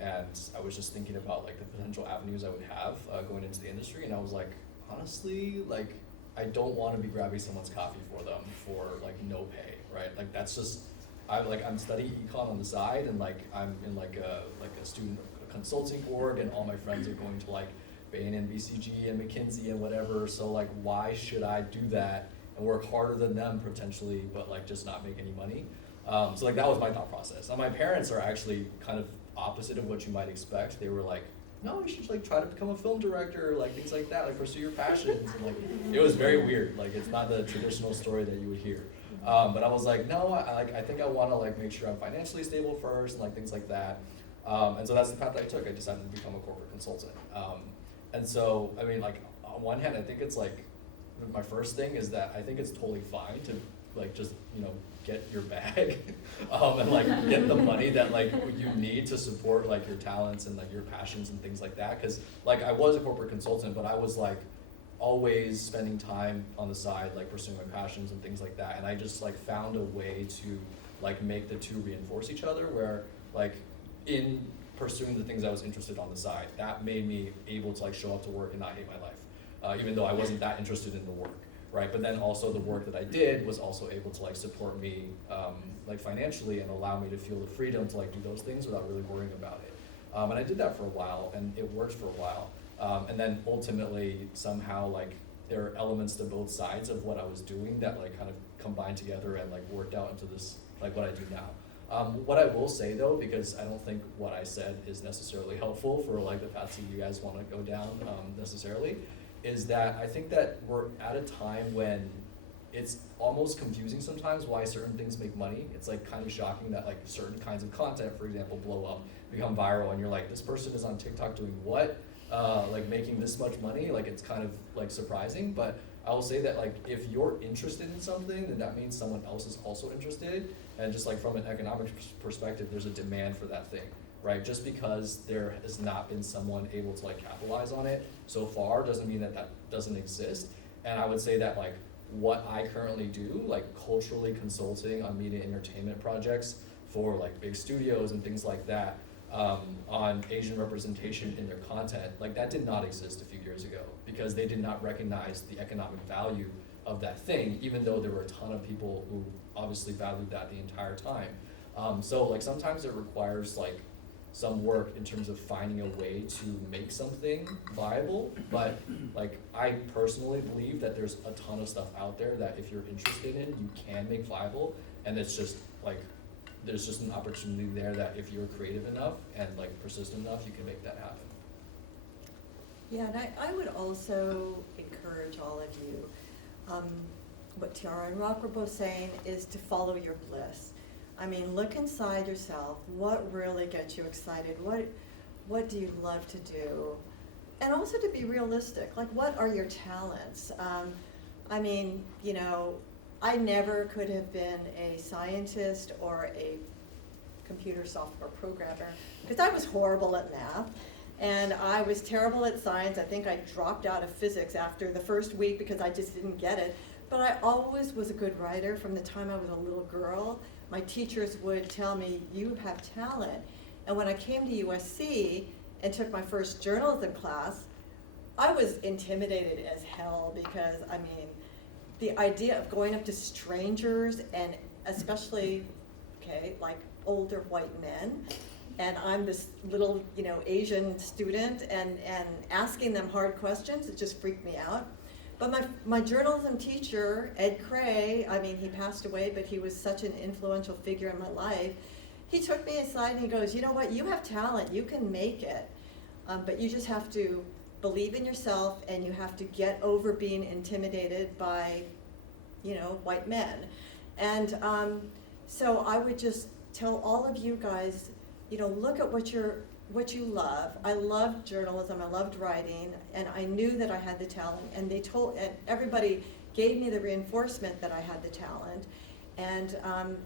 And I was just thinking about like the potential avenues I would have going into the industry, and I was like, honestly, like I don't want to be grabbing someone's coffee for them for like no pay, right? Like that's just I'm studying econ on the side, and like I'm in like a student consulting org, and all my friends are going to like Bain and BCG and McKinsey and whatever. So like, why should I do that and work harder than them potentially, but like just not make any money? So like that was my thought process. And my parents are actually kind of opposite of what you might expect. They were like, no, you should like try to become a film director, like things like that, like pursue your passions. And like it was very weird. Like it's not the traditional story that you would hear. But I was like, no, I think I want to like make sure I'm financially stable first, and like things like that. And so that's the path that I took. I decided to become a corporate consultant. And so I mean, like on one hand, I think it's like my first thing is that I think it's totally fine to like just get your bag and like get the money that like you need to support like your talents and like your passions and things like that. Because like I was a corporate consultant, but I was like always spending time on the side like pursuing my passions and things like that. And I just like found a way to like make the two reinforce each other, where like in pursuing the things I was interested on the side, that made me able to like show up to work and not hate my life, even though I wasn't that interested in the work. Right, but then also the work that I did was also able to like support me like financially and allow me to feel the freedom to like do those things without really worrying about it. And I did that for a while, and it worked for a while. And then ultimately somehow like there are elements to both sides of what I was doing that like kind of combined together and like worked out into this like what I do now. What I will say though, because I don't think what I said is necessarily helpful for like the paths that you guys want to go down necessarily, is that I think that we're at a time when it's almost confusing sometimes why certain things make money. It's like kind of shocking that like certain kinds of content, for example, blow up, become viral, and you're like, this person is on TikTok doing what? Like making this much money? Like it's kind of like surprising, but I will say that like if you're interested in something, then that means someone else is also interested. And just like from an economic perspective, there's a demand for that thing, right? Just because there has not been someone able to like capitalize on it so far doesn't mean that that doesn't exist. And I would say that like what I currently do, like culturally consulting on media entertainment projects for like big studios and things like that, on Asian representation in their content, like that did not exist a few years ago because they did not recognize the economic value of that thing, even though there were a ton of people who obviously valued that the entire time. So like sometimes it requires like some work in terms of finding a way to make something viable, but like I personally believe that there's a ton of stuff out there that if you're interested in, you can make viable, and it's just like there's just an opportunity there that if you're creative enough and like persistent enough, you can make that happen. Yeah, and I would also encourage all of you, what Tiara and Rock were both saying is to follow your bliss. I mean, look inside yourself. What really gets you excited? What do you love to do? And also to be realistic, like what are your talents? I mean, you know, I never could have been a scientist or a computer software programmer because I was horrible at math and I was terrible at science. I think I dropped out of physics after the first week because I just didn't get it. But I always was a good writer from the time I was a little girl. My teachers would tell me, you have talent. And when I came to USC and took my first journalism class, I was intimidated as hell because, I mean, the idea of going up to strangers and especially, okay, like older white men, and I'm this little, you know, Asian student and asking them hard questions, it just freaked me out. But my journalism teacher, Ed Cray, I mean, he passed away, but he was such an influential figure in my life. He took me aside and he goes, you know what, you have talent, you can make it, but you just have to believe in yourself and you have to get over being intimidated by, you know, white men. And so I would just tell all of you guys, you know, look at what you love. I loved journalism, I loved writing, and I knew that I had the talent, and and everybody gave me the reinforcement that I had the talent. And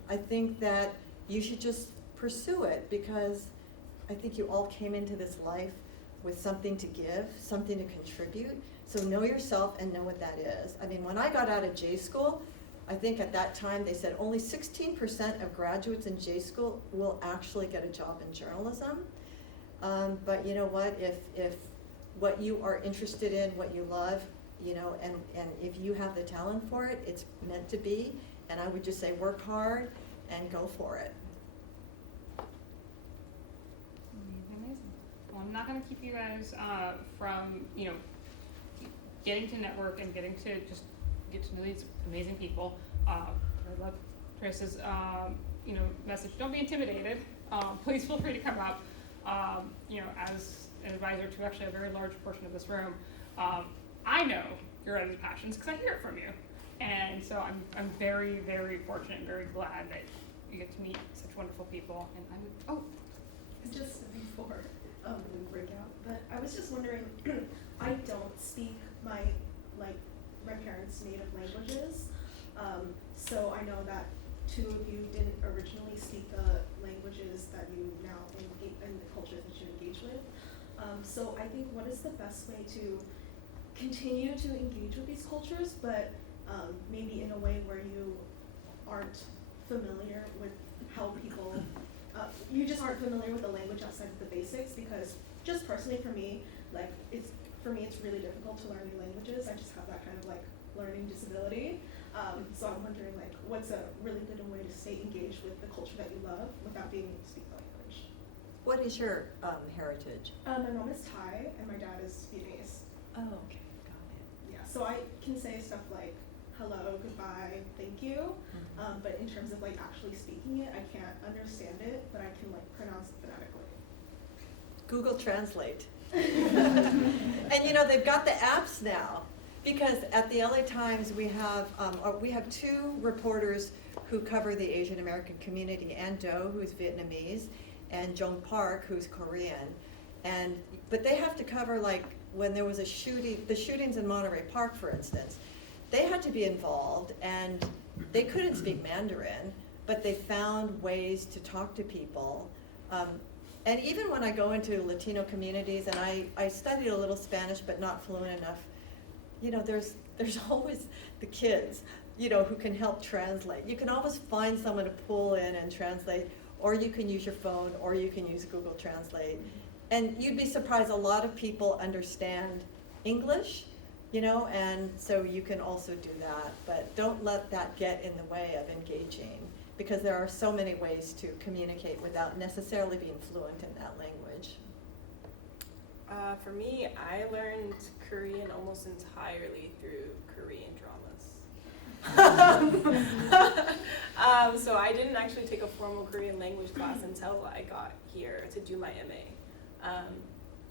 I think that you should just pursue it because I think you all came into this life with something to give, something to contribute. So know yourself and know what that is. I mean, when I got out of J school, I think at that time they said only 16% of graduates in J school will actually get a job in journalism. But you know what, if what you are interested in, what you love, you know, and if you have the talent for it, it's meant to be. And I would just say work hard and go for it. Amazing. Well, I'm not going to keep you guys from, you know, getting to network and getting to just get to know these amazing people. I love Trace's, you know, message. Don't be intimidated. Please feel free to come up. You know, as an advisor to actually a very large portion of this room, I know your other passions because I hear it from you. And so I'm very, very fortunate and very glad that you get to meet such wonderful people. And Just before we break out, but I was just wondering, I don't speak my parents' native languages, so I know that two of you didn't originally speak the languages that you now engage and the cultures that you engage with. So I think what is the best way to continue to engage with these cultures, but maybe in a way where you aren't familiar with how people, you just aren't familiar with the language outside of the basics, because just personally for me, like it's really difficult to learn new languages. I just have that kind of like learning disability. So I'm wondering like what's a really good way to stay engaged with the culture that you love without being able to speak the language. What is your heritage? My mom is Thai and my dad is Vietnamese. Oh, okay, got it. Yeah, so I can say stuff like hello, goodbye, thank you. But in terms of like actually speaking it, I can't understand it, but I can like pronounce it phonetically. Google Translate. And you know, they've got the apps now, because at the LA Times we have two reporters who cover the Asian American community, Ann Do, who's Vietnamese, and Jong Park, who's Korean. But they have to cover, like, when there was a shooting, the shootings in Monterey Park, for instance, they had to be involved, and they couldn't speak Mandarin, but they found ways to talk to people. And even when I go into Latino communities, and I studied a little Spanish, but not fluent enough, you know, there's always the kids, you know, who can help translate. You can always find someone to pull in and translate, or you can use your phone, or you can use Google Translate. And you'd be surprised, a lot of people understand English, you know, and so you can also do that. But don't let that get in the way of engaging, because there are so many ways to communicate without necessarily being fluent in that language. For me, I learned Korean almost entirely through Korean dramas. So I didn't actually take a formal Korean language class until I got here to do my MA.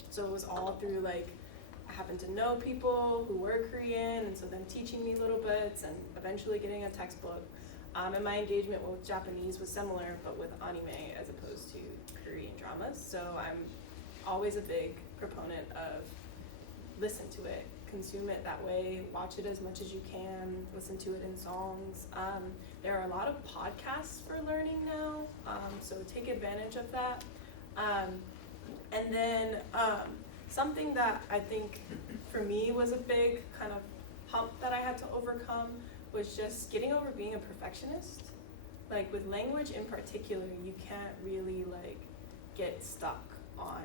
So it was all through, like, I happened to know people who were Korean, and so them teaching me little bits and eventually getting a textbook. And my engagement with Japanese was similar, but with anime as opposed to Korean dramas. So I'm always a big proponent of listen to it, consume it that way, watch it as much as you can, listen to it in songs. There are a lot of podcasts for learning now, so take advantage of that. And then something that I think for me was a big kind of hump that I had to overcome was just getting over being a perfectionist. Like with language in particular, you can't really like get stuck on,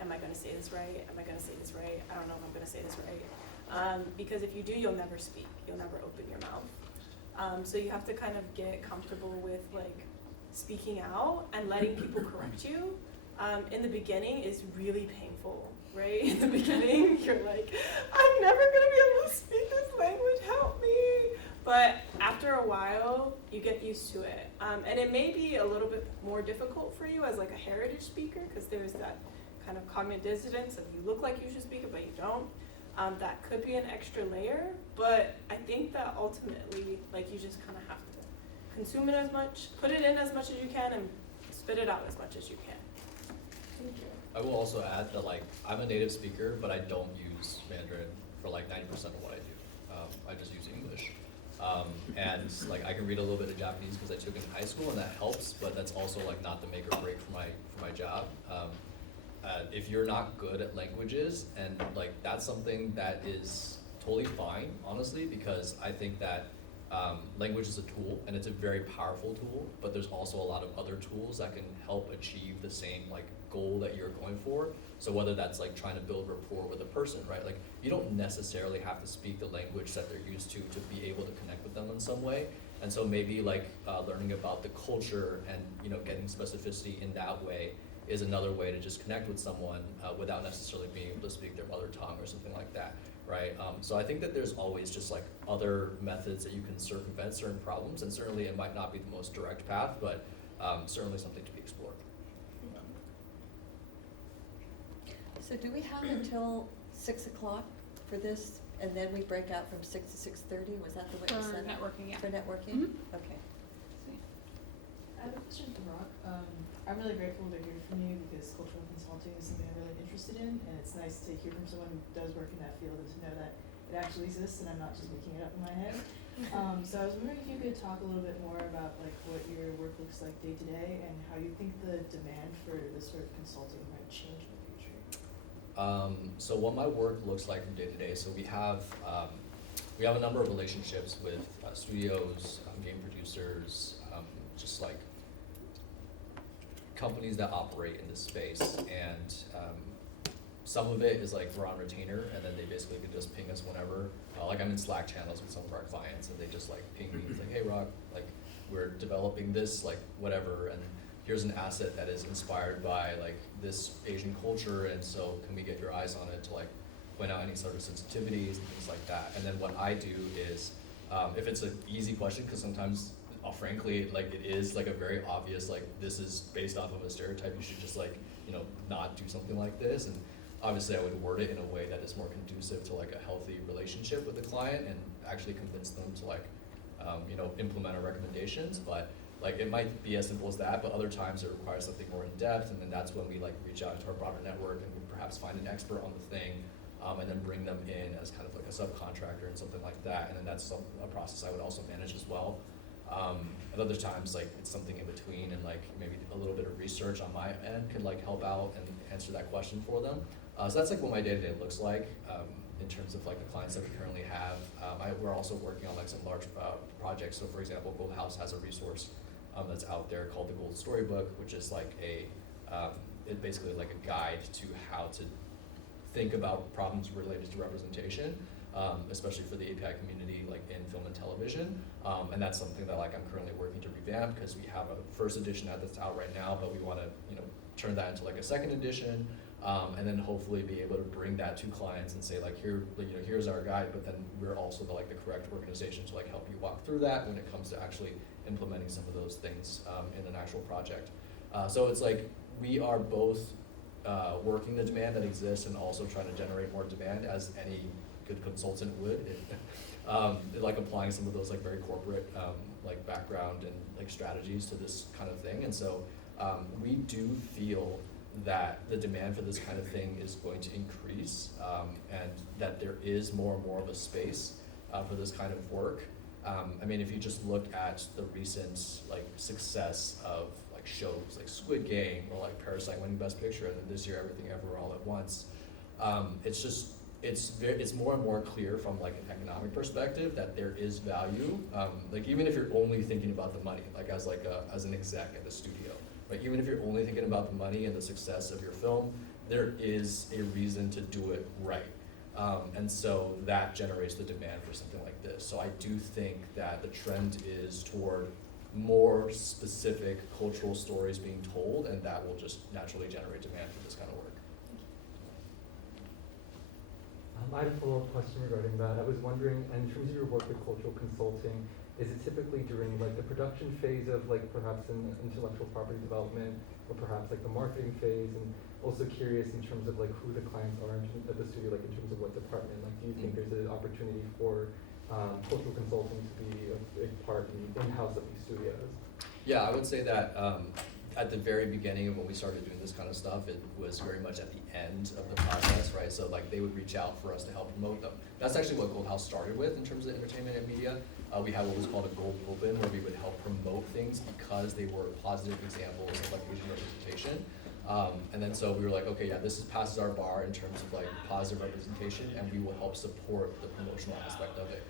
am I gonna say this right? Am I gonna say this right? I don't know if I'm gonna say this right. Because if you do, you'll never speak. You'll never open your mouth. So you have to kind of get comfortable with like speaking out and letting people correct you. In the beginning is really painful, right? In the beginning, you're like, I'm never gonna be able to speak this language, help me. But after a while, you get used to it. And it may be a little bit more difficult for you as like a heritage speaker, because there's that kind of cognitive dissonance of you look like you should speak it, but you don't. That could be an extra layer, but I think that ultimately, like, you just kind of have to consume it as much, put it in as much as you can, and spit it out as much as you can. Thank you. I will also add that, like, I'm a native speaker, but I don't use Mandarin for like 90% of what I do. I just use English. And like I can read a little bit of Japanese because I took it in high school, and that helps, but that's also like not the make or break for my job. If you're not good at languages, and like that's something that is totally fine, honestly, because I think that language is a tool, and it's a very powerful tool, but there's also a lot of other tools that can help achieve the same like goal that you're going for. So whether that's like trying to build rapport with a person, right? Like you don't necessarily have to speak the language that they're used to be able to connect with them in some way. And so maybe like learning about the culture and, you know, getting specificity in that way is another way to just connect with someone without necessarily being able to speak their mother tongue or something like that, right? So I think that there's always just like other methods that you can circumvent certain problems, and certainly it might not be the most direct path, but certainly something to be explored. So do we have until 6 o'clock for this, and then we break out from 6 to 6:30? Was that the way you For said it? networking, yeah. For networking? Mhm. Okay. I have a question for Rock. I'm really grateful to hear from you because cultural consulting is something I'm really interested in, and it's nice to hear from someone who does work in that field and to know that it actually exists and I'm not just making it up in my head. So I was wondering if you could talk a little bit more about like what your work looks like day to day and how you think the demand for this sort of consulting might change in the future. So what my work looks like from day to day, so we have a number of relationships with studios, game producers, just like companies that operate in this space, and some of it is like we're on retainer, and then they basically can just ping us whenever. Like I'm in Slack channels with some of our clients, and they just like ping me, it's like, hey Rock, like we're developing this, like whatever, and here's an asset that is inspired by like this Asian culture, and so can we get your eyes on it to like point out any sort of sensitivities and things like that. And then what I do is If it's an easy question, because sometimes, frankly, like it is like a very obvious, like this is based off of a stereotype, you should just like, not do something like this. And obviously I would word it in a way that is more conducive to like a healthy relationship with the client and actually convince them to like, implement our recommendations. But like it might be as simple as that, but other times it requires something more in depth, and then that's when we like reach out to our broader network and we perhaps find an expert on the thing, and then bring them in as kind of like a subcontractor and something like that. And then that's a process I would also manage as well. At other times, like it's something in between, and like maybe a little bit of research on my end could like help out and answer that question for them. So that's like what my day-to-day looks like in terms of like the clients that we currently have. We're also working on like some large projects. So for example, Gold House has a resource that's out there called the Gold Storybook, which is like it's basically like a guide to how to think about problems related to representation, especially for the API community, like in film and television. And that's something that like I'm currently working to revamp, because we have a first edition that's out right now, but we want to turn that into like a second edition, and then hopefully be able to bring that to clients and say like here's our guide, but then we're also the correct organization to like help you walk through that when it comes to actually implementing some of those things in an actual project. So it's like we are both working the demand that exists and also trying to generate more demand, as any good consultant would, like applying some of those like very corporate like background and like strategies to this kind of thing. And so we do feel that the demand for this kind of thing is going to increase, and that there is more and more of a space for this kind of work. I mean, if you just look at the recent like success of like shows like Squid Game or like Parasite winning Best Picture, and then this year Everything Everywhere All at Once, it's more and more clear from like an economic perspective that there is value. Like even if you're only thinking about the money, like as an exec at the studio, right? Even if you're only thinking about the money and the success of your film, there is a reason to do it right. And so that generates the demand for something like this. So I do think that the trend is toward more specific cultural stories being told, and that will just naturally generate demand for this kind of work. I had a follow-up question regarding that. I was wondering, in terms of your work with cultural consulting, is it typically during like the production phase of like perhaps an intellectual property development, or perhaps like the marketing phase? And also curious in terms of like who the clients are at the studio, like in terms of what department. Like, do you think there's an opportunity for cultural consulting to be a big part in-house of these studios? Yeah, I would say that at the very beginning of when we started doing this kind of stuff, it was very much at the end of the process, right? So like they would reach out for us to help promote them. That's actually what Gold House started with in terms of entertainment and media. We had what was called a Gold Open, where we would help promote things because they were positive examples of like Asian representation. And then so we were like, okay, yeah, this passes our bar in terms of like positive representation, and we will help support the promotional aspect of it.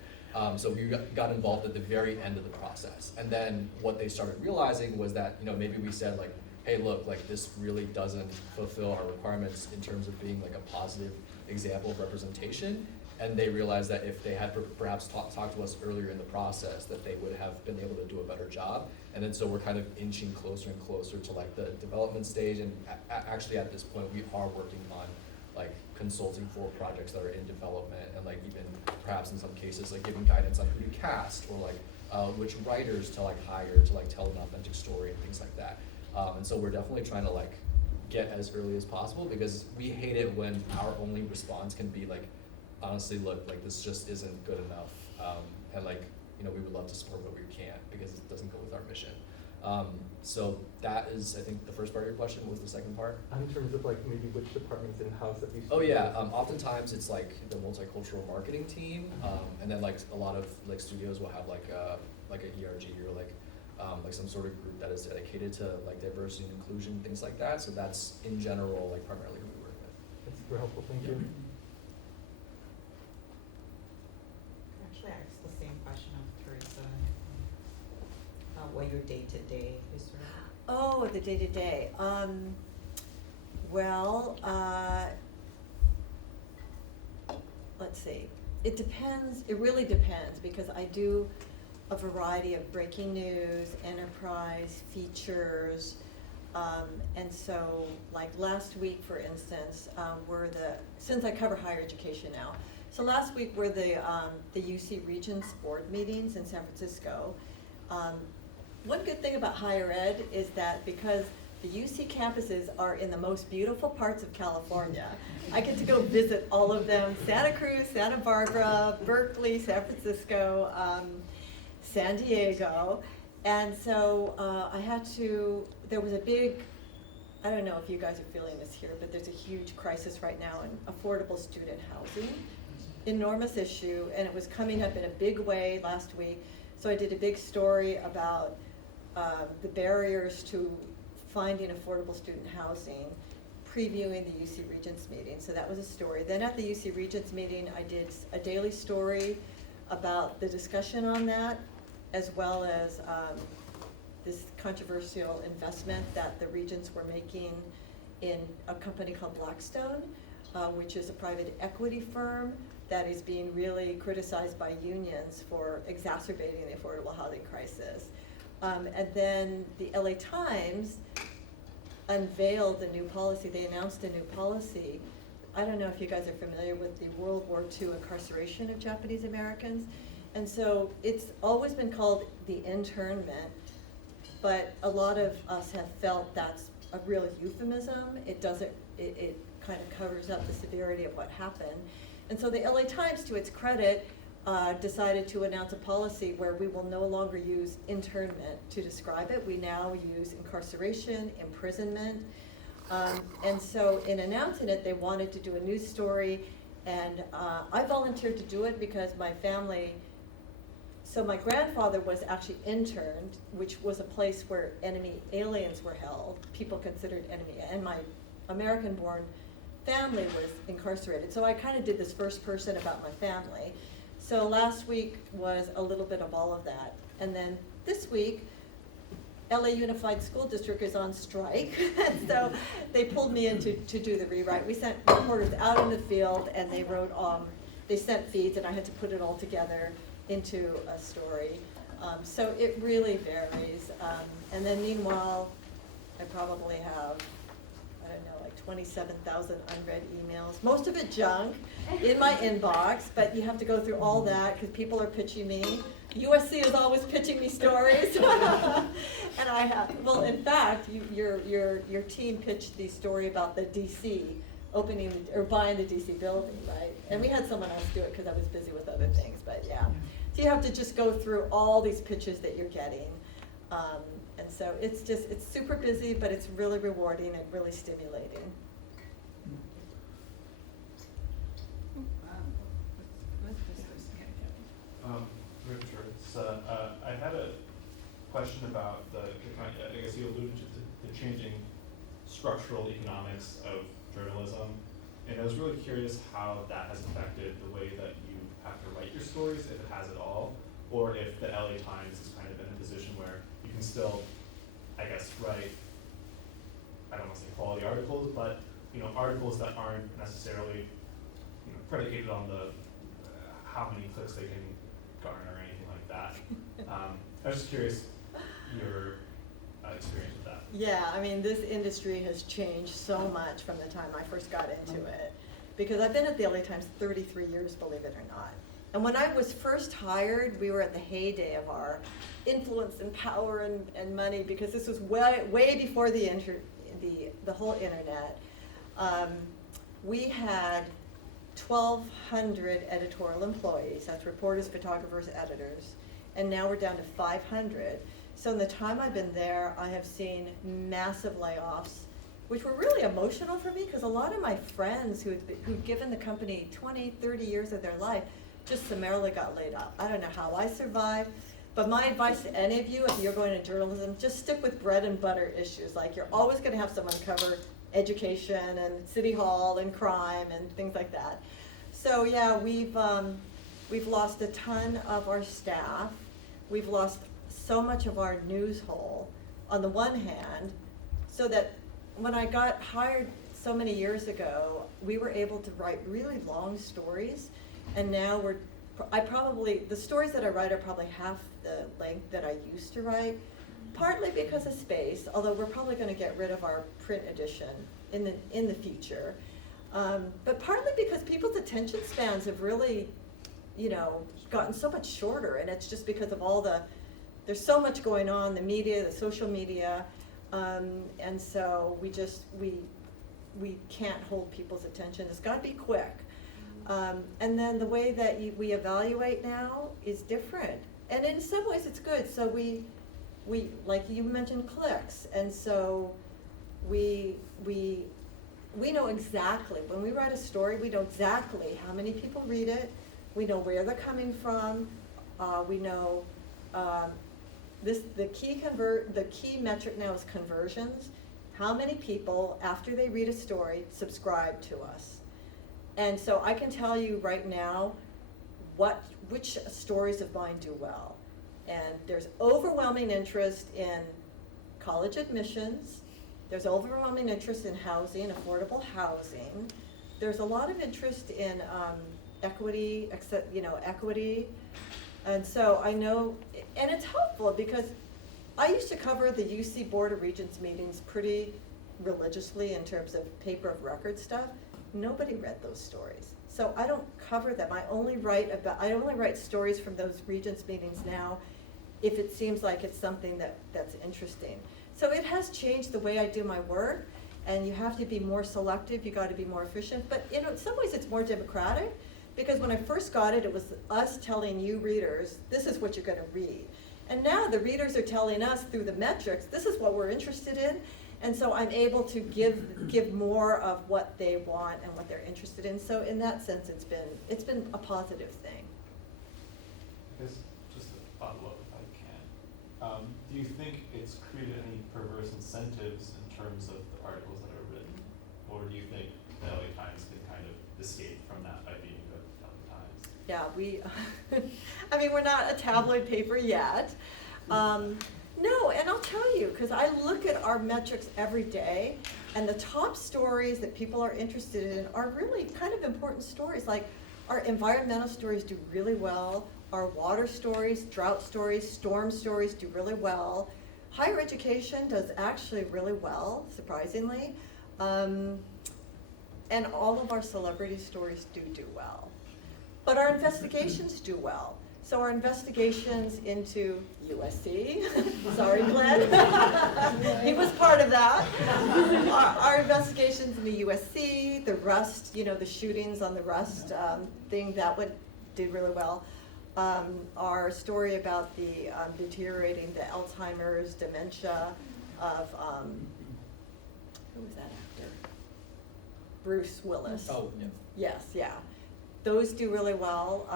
So we got involved at the very end of the process. And then what they started realizing was that, maybe we said like, hey, look, like this really doesn't fulfill our requirements in terms of being like a positive example of representation. And they realized that if they had perhaps talked to us earlier in the process, that they would have been able to do a better job. And then so we're kind of inching closer and closer to like the development stage. And actually at this point, we are working on like consulting for projects that are in development, and like even perhaps in some cases like giving guidance on who to cast, or like which writers to like hire to like tell an authentic story and things like that. And so we're definitely trying to like get as early as possible, because we hate it when our only response can be like, honestly, look, like this just isn't good enough, and like we would love to support, but we can't because it doesn't go with our mission. So that is, I think, the first part of your question. Was the second part? In terms of like maybe which departments in-house at these Oh yeah, studios? oftentimes it's like the multicultural marketing team, and then like a lot of like studios will have like an ERG or like some sort of group that is dedicated to like diversity and inclusion, things like that. So that's in general like primarily who we work with. That's super helpful, thank you. Actually, I asked the same question of Teresa, what your day-to-day is sort of. Oh, the day-to-day. Let's see. It depends. It really depends, because I do a variety of breaking news, enterprise, features, and so like last week, for instance, since I cover higher education now, So last week were the UC Regents Board meetings in San Francisco. One good thing about higher ed is that because the UC campuses are in the most beautiful parts of California, I get to go visit all of them: Santa Cruz, Santa Barbara, Berkeley, San Francisco, San Diego. And so there was a big, I don't know if you guys are feeling this here, but there's a huge crisis right now in affordable student housing. Enormous issue, and it was coming up in a big way last week. So I did a big story about the barriers to finding affordable student housing, previewing the UC Regents meeting. So that was a story. Then at the UC Regents meeting, I did a daily story about the discussion on that, as well as this controversial investment that the Regents were making in a company called Blackstone, which is a private equity firm that is being really criticized by unions for exacerbating the affordable housing crisis. And then the LA Times unveiled a new policy. They announced a new policy. I don't know if you guys are familiar with the World War II incarceration of Japanese Americans. And so it's always been called the internment, but a lot of us have felt that's a real euphemism. It kind of covers up the severity of what happened. And so the LA Times, to its credit, decided to announce a policy where we will no longer use internment to describe it. We now use incarceration, imprisonment. And so in announcing it, they wanted to do a news story, and I volunteered to do it because my family, so my grandfather was actually interned, which was a place where enemy aliens were held, people considered enemy, and my American-born family was incarcerated. So I kind of did this first person about my family. So last week was a little bit of all of that. And then this week, LA Unified School District is on strike. And so they pulled me in to do the rewrite. We sent reporters out in the field, and they wrote, they sent feeds, and I had to put it all together into a story. So it really varies. And then meanwhile, I probably have, I don't know, like 27,000 unread emails, most of it junk, in my inbox, but you have to go through all that because people are pitching me. USC is always pitching me stories. And I have, well, in fact, your team pitched the story about the DC opening, or buying the DC building, right? And we had someone else do it because I was busy with other things, but yeah. So you have to just go through all these pitches that you're getting. And so it's super busy, but it's really rewarding and really stimulating. Sure. So I had a question about I guess you alluded to the changing structural economics of journalism, and I was really curious how that has affected the way that you have to write your stories, if it has at all, or if the LA Times is kind of in a position where you can still, I guess, write, I don't want to say quality articles, but articles that aren't necessarily predicated on the how many clicks they can garner or anything like that. I was just curious your experience with that. Yeah, I mean, this industry has changed so much from the time I first got into it, because I've been at the LA Times 33 years, believe it or not. And when I was first hired, we were at the heyday of our influence and power and money, because this was way before the whole internet. We had 1,200 editorial employees, that's reporters, photographers, editors, and now we're down to 500. So in the time I've been there, I have seen massive layoffs, which were really emotional for me, because a lot of my friends who'd given the company 20, 30 years of their life just summarily got laid off. I don't know how I survived, but my advice to any of you, if you're going to journalism, just stick with bread and butter issues. Like, you're always going to have someone cover education and city hall and crime and things like that. So yeah, we've lost a ton of our staff. We've lost so much of our news hole on the one hand, so that when I got hired so many years ago, we were able to write really long stories, and now the stories that I write are probably half the length that I used to write, partly because of space, although we're probably going to get rid of our print edition in the future. But partly because people's attention spans have really, gotten so much shorter, and it's just because of there's so much going on, the media, the social media, and so we can't hold people's attention. It's got to be quick. And then the way that we evaluate now is different, and in some ways it's good. So we like you mentioned clicks, and so we know exactly, when we write a story, we know exactly how many people read it, we know where they're coming from, we know the key metric now is conversions. How many people, after they read a story, subscribe to us? And so I can tell you right now which stories of mine do well. And there's overwhelming interest in college admissions. There's overwhelming interest in housing, affordable housing. There's a lot of interest in equity. And so I know, and it's helpful because I used to cover the UC Board of Regents meetings pretty religiously in terms of paper of record stuff. Nobody read those stories. So I don't cover them. I only write stories from those Regents meetings now if it seems like it's something that's interesting. So it has changed the way I do my work, and you have to be more selective, you got to be more efficient, but in some ways it's more democratic, because when I first got it, it was us telling you readers, this is what you're going to read. And now the readers are telling us through the metrics, this is what we're interested in, and so I'm able to give more of what they want and what they're interested in. So in that sense, it's been a positive thing. I guess just a follow-up if I can. Do you think it's created any perverse incentives in terms of the articles that are written? Or do you think the LA Times can kind of escape from that by being the LA Times? Yeah, I mean, we're not a tabloid paper yet. No, and I'll tell you, because I look at our metrics every day, and the top stories that people are interested in are really kind of important stories. Like our environmental stories do really well. Our water stories, drought stories, storm stories do really well. Higher education does actually really well, surprisingly. And all of our celebrity stories do well. But our investigations do well. So our investigations into USC, sorry Glenn, he was part of that. Our investigations in the USC, the Rust, the shootings on the Rust thing, that did really well. Our story about the deteriorating the Alzheimer's, dementia of, who was that actor? Bruce Willis. Oh, yeah. Yes, yeah. Those do really well.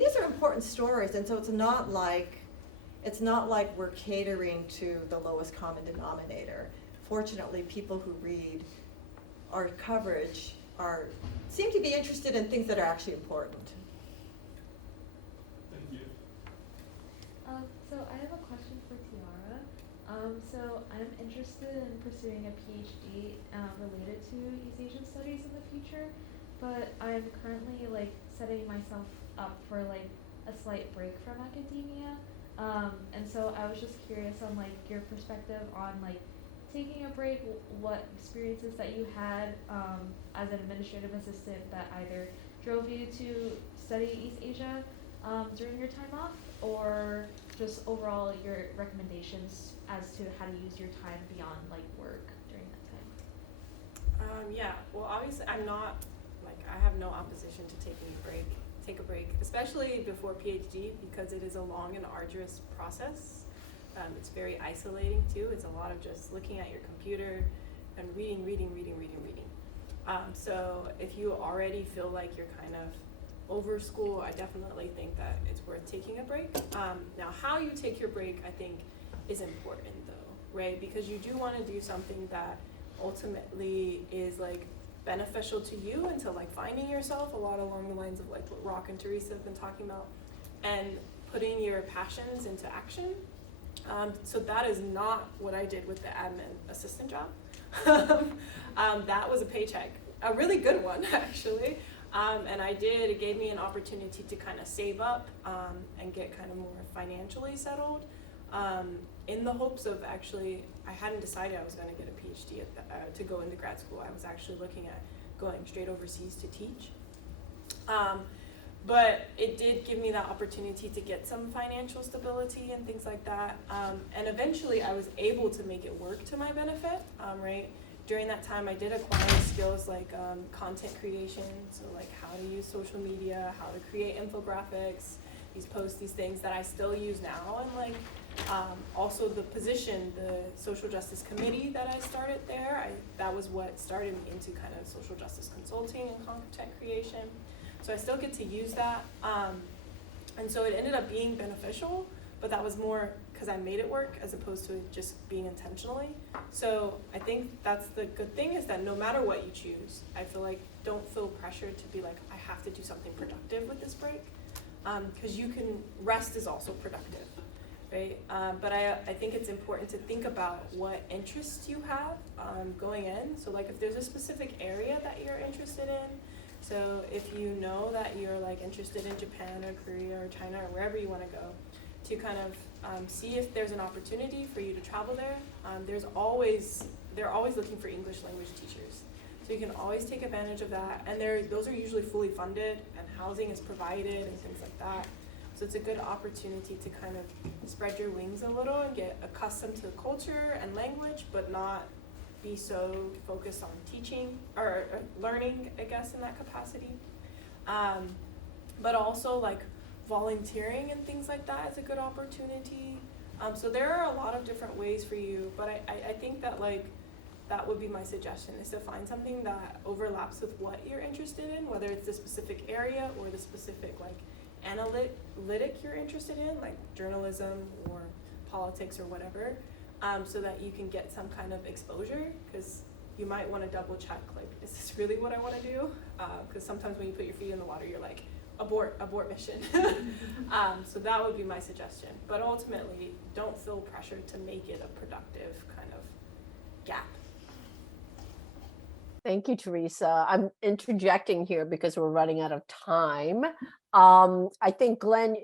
These are important stories, and so it's not like we're catering to the lowest common denominator. Fortunately, people who read our coverage seem to be interested in things that are actually important. Thank you. So I have a question for Tiara. So I'm interested in pursuing a PhD related to East Asian studies in the future, but I'm currently setting myself up for a slight break from academia. And so I was just curious on your perspective on taking a break, what experiences that you had as an administrative assistant that either drove you to study East Asia during your time off, or just overall your recommendations as to how to use your time beyond work during that time. Yeah, well obviously I'm not, I have no opposition to take a break, especially before PhD, because it is a long and arduous process. It's very isolating too. It's a lot of just looking at your computer and reading. So if you already feel like you're kind of over school, I definitely think that it's worth taking a break. Now how you take your break, I think, is important though, right? Because you do want to do something that ultimately is beneficial to you and to finding yourself, a lot along the lines of what Rock and Teresa have been talking about, and putting your passions into action. So that is not what I did with the admin assistant job. That was a paycheck, a really good one actually. And it gave me an opportunity to kind of save up and get kind of more financially settled in the hopes of actually, I hadn't decided I was going to get a PhD to go into grad school. I was actually looking at going straight overseas to teach. But it did give me that opportunity to get some financial stability and things like that. And eventually I was able to make it work to my benefit, right? During that time, I did acquire skills like content creation, so like how to use social media, how to create infographics, these posts, these things that I still use now. And like also the position, the social justice committee that I started there, that was what started me into kind of social justice consulting and content creation. So I still get to use that. And so it ended up being beneficial, but that was more because I made it work as opposed to it just being intentionally. So I think that's the good thing, is that no matter what you choose, I feel like don't feel pressured to be like, I have to do something productive with this break. Because you can, rest is also productive, right? But I think it's important to think about what interests you have going in. So like if there's a specific area that you're interested in, so if you know that you're like interested in Japan or Korea or China or wherever you want to go, to kind of see if there's an opportunity for you to travel there. They're always looking for English language teachers. So you can always take advantage of that. And those are usually fully funded and housing is provided and things like that. So it's a good opportunity to kind of spread your wings a little and get accustomed to the culture and language, but not be so focused on teaching or learning, I guess, in that capacity. But also like volunteering and things like that is a good opportunity. So there are a lot of different ways for you, but I think that like that would be my suggestion, is to find something that overlaps with what you're interested in, whether it's the specific area or the specific like analytic you're interested in, like journalism or politics or whatever, so that you can get some kind of exposure, because you might want to double check, like, is this really what I want to do? Because sometimes when you put your feet in the water, you're like, abort mission. So that would be my suggestion. But ultimately, don't feel pressured to make it a productive kind of gap. Thank you, Teresa. I'm interjecting here because we're running out of time. I think, Glenn,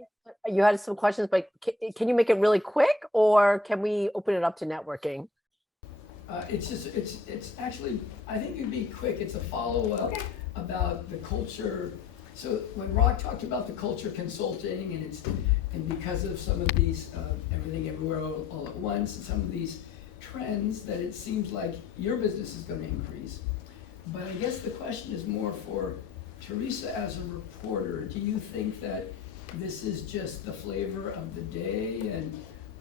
you had some questions, but can you make it really quick, or can we open it up to networking? It's actually, I think it'd be quick. It's a follow-up about the culture. So when Rock talked about the culture consulting, and because of some of these everything everywhere all at once, and some of these trends, that it seems like your business is going to increase. But I guess the question is more for Teresa as a reporter. Do you think that this is just the flavor of the day,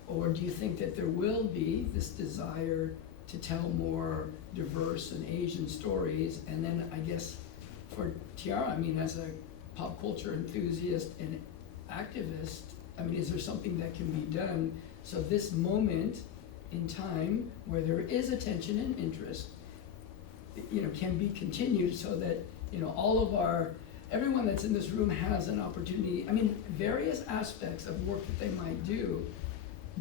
or do you think that there will be this desire to tell more diverse and Asian stories? And then I guess for Tiara, I mean, as a pop culture enthusiast and activist, I mean, is there something that can be done so this moment in time where there is attention and interest, can be continued, so that, everyone that's in this room has an opportunity. I mean, various aspects of work that they might do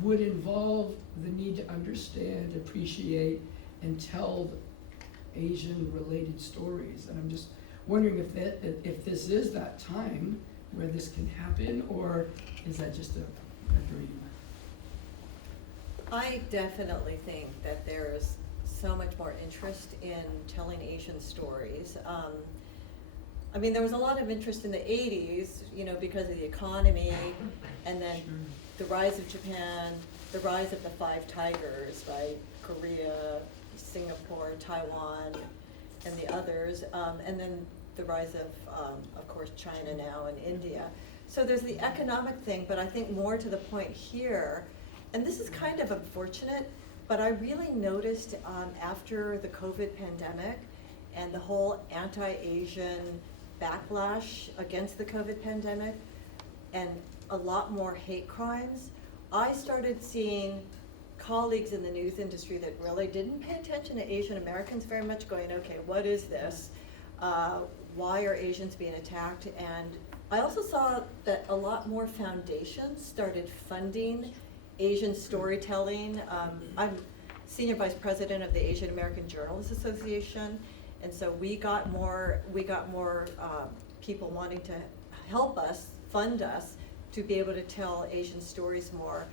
would involve the need to understand, appreciate, and tell Asian-related stories. And I'm just wondering if this is that time where this can happen, or is that just a dream? I definitely think that there's so much more interest in telling Asian stories. I mean, there was a lot of interest in the 80s, because of the economy, and then the rise of Japan, the rise of the Five Tigers, right? Korea, Singapore, Taiwan, and the others, and then the rise of course, China now and India. So there's the economic thing, but I think more to the point here, and this is kind of unfortunate, but I really noticed after the COVID pandemic and the whole anti-Asian backlash against the COVID pandemic and a lot more hate crimes, I started seeing colleagues in the news industry that really didn't pay attention to Asian Americans very much, going, okay, what is this? Why are Asians being attacked? And I also saw that a lot more foundations started funding Asian storytelling. I'm senior vice president of the Asian American Journalists Association, and so we got more people wanting to help us, fund us, to be able to tell Asian stories more.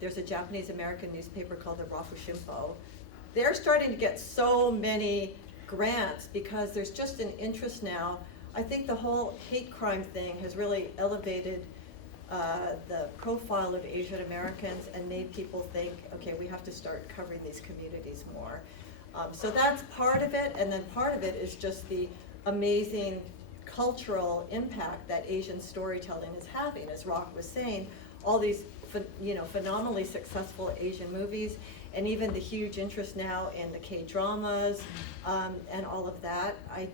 there's a Japanese American newspaper called the Rafushimpo. They're starting to get so many grants because there's just an interest now. I think the whole hate crime thing has really elevated the profile of Asian Americans and made people think, okay, we have to start covering these communities more. So that's part of it, and then part of it is just the amazing cultural impact that Asian storytelling is having. As Rock was saying, all these phenomenally successful Asian movies, and even the huge interest now in the K-dramas and all of that. I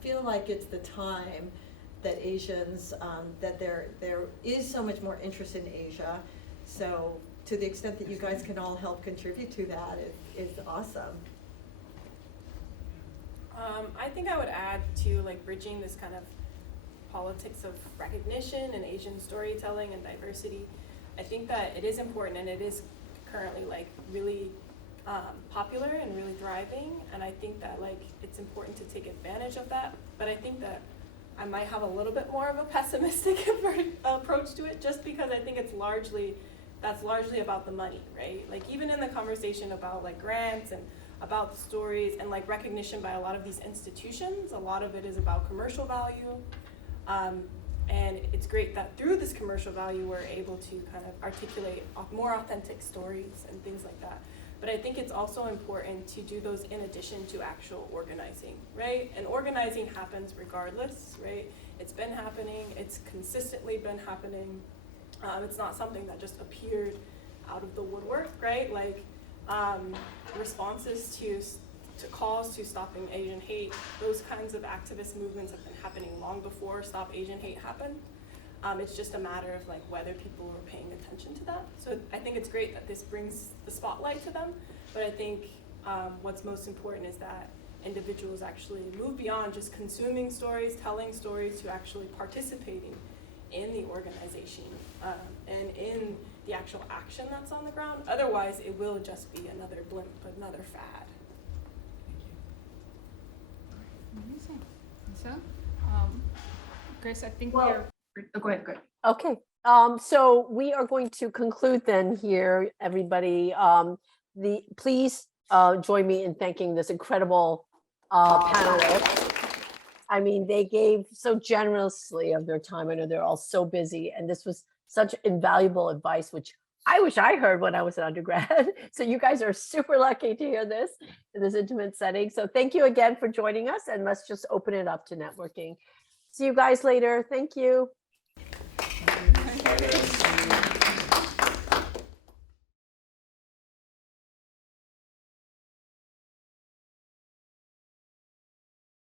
feel like it's the time that Asians, that there is so much more interest in Asia. So to the extent that you guys can all help contribute to that is awesome. I think I would add to like bridging this kind of politics of recognition and Asian storytelling and diversity. I think that it is important, and it is currently like really popular and really thriving, and I think that like it's important to take advantage of that. But I think that I might have a little bit more of a pessimistic approach to it, just because I think that's largely about the money, right? Like even in the conversation about like grants and about the stories and like recognition by a lot of these institutions, a lot of it is about commercial value. And it's great that through this commercial value, we're able to kind of articulate more authentic stories and things like that. But I think it's also important to do those in addition to actual organizing, right? And organizing happens regardless, right? It's been happening, it's consistently been happening. It's not something that just appeared out of the woodwork, right? Like responses to calls to stopping Asian hate, those kinds of activist movements have been happening long before Stop Asian Hate happened. It's just a matter of like whether people are paying attention to that. So I think it's great that this brings the spotlight to them, but I think what's most important is that individuals actually move beyond just consuming stories, telling stories, to actually participating in the organization and in the actual action that's on the ground. Otherwise, it will just be another blimp, another fad. Amazing. So, Grace, I think Well- we're. Oh, go ahead. Okay, so we are going to conclude then here, everybody. Please join me in thanking this incredible panelists. I mean, they gave so generously of their time. I know they're all so busy, and this was such invaluable advice, which I wish I heard when I was an undergrad. So you guys are super lucky to hear this in this intimate setting. So thank you again for joining us, and let's just open it up to networking. See you guys later. Thank you. Bye, guys.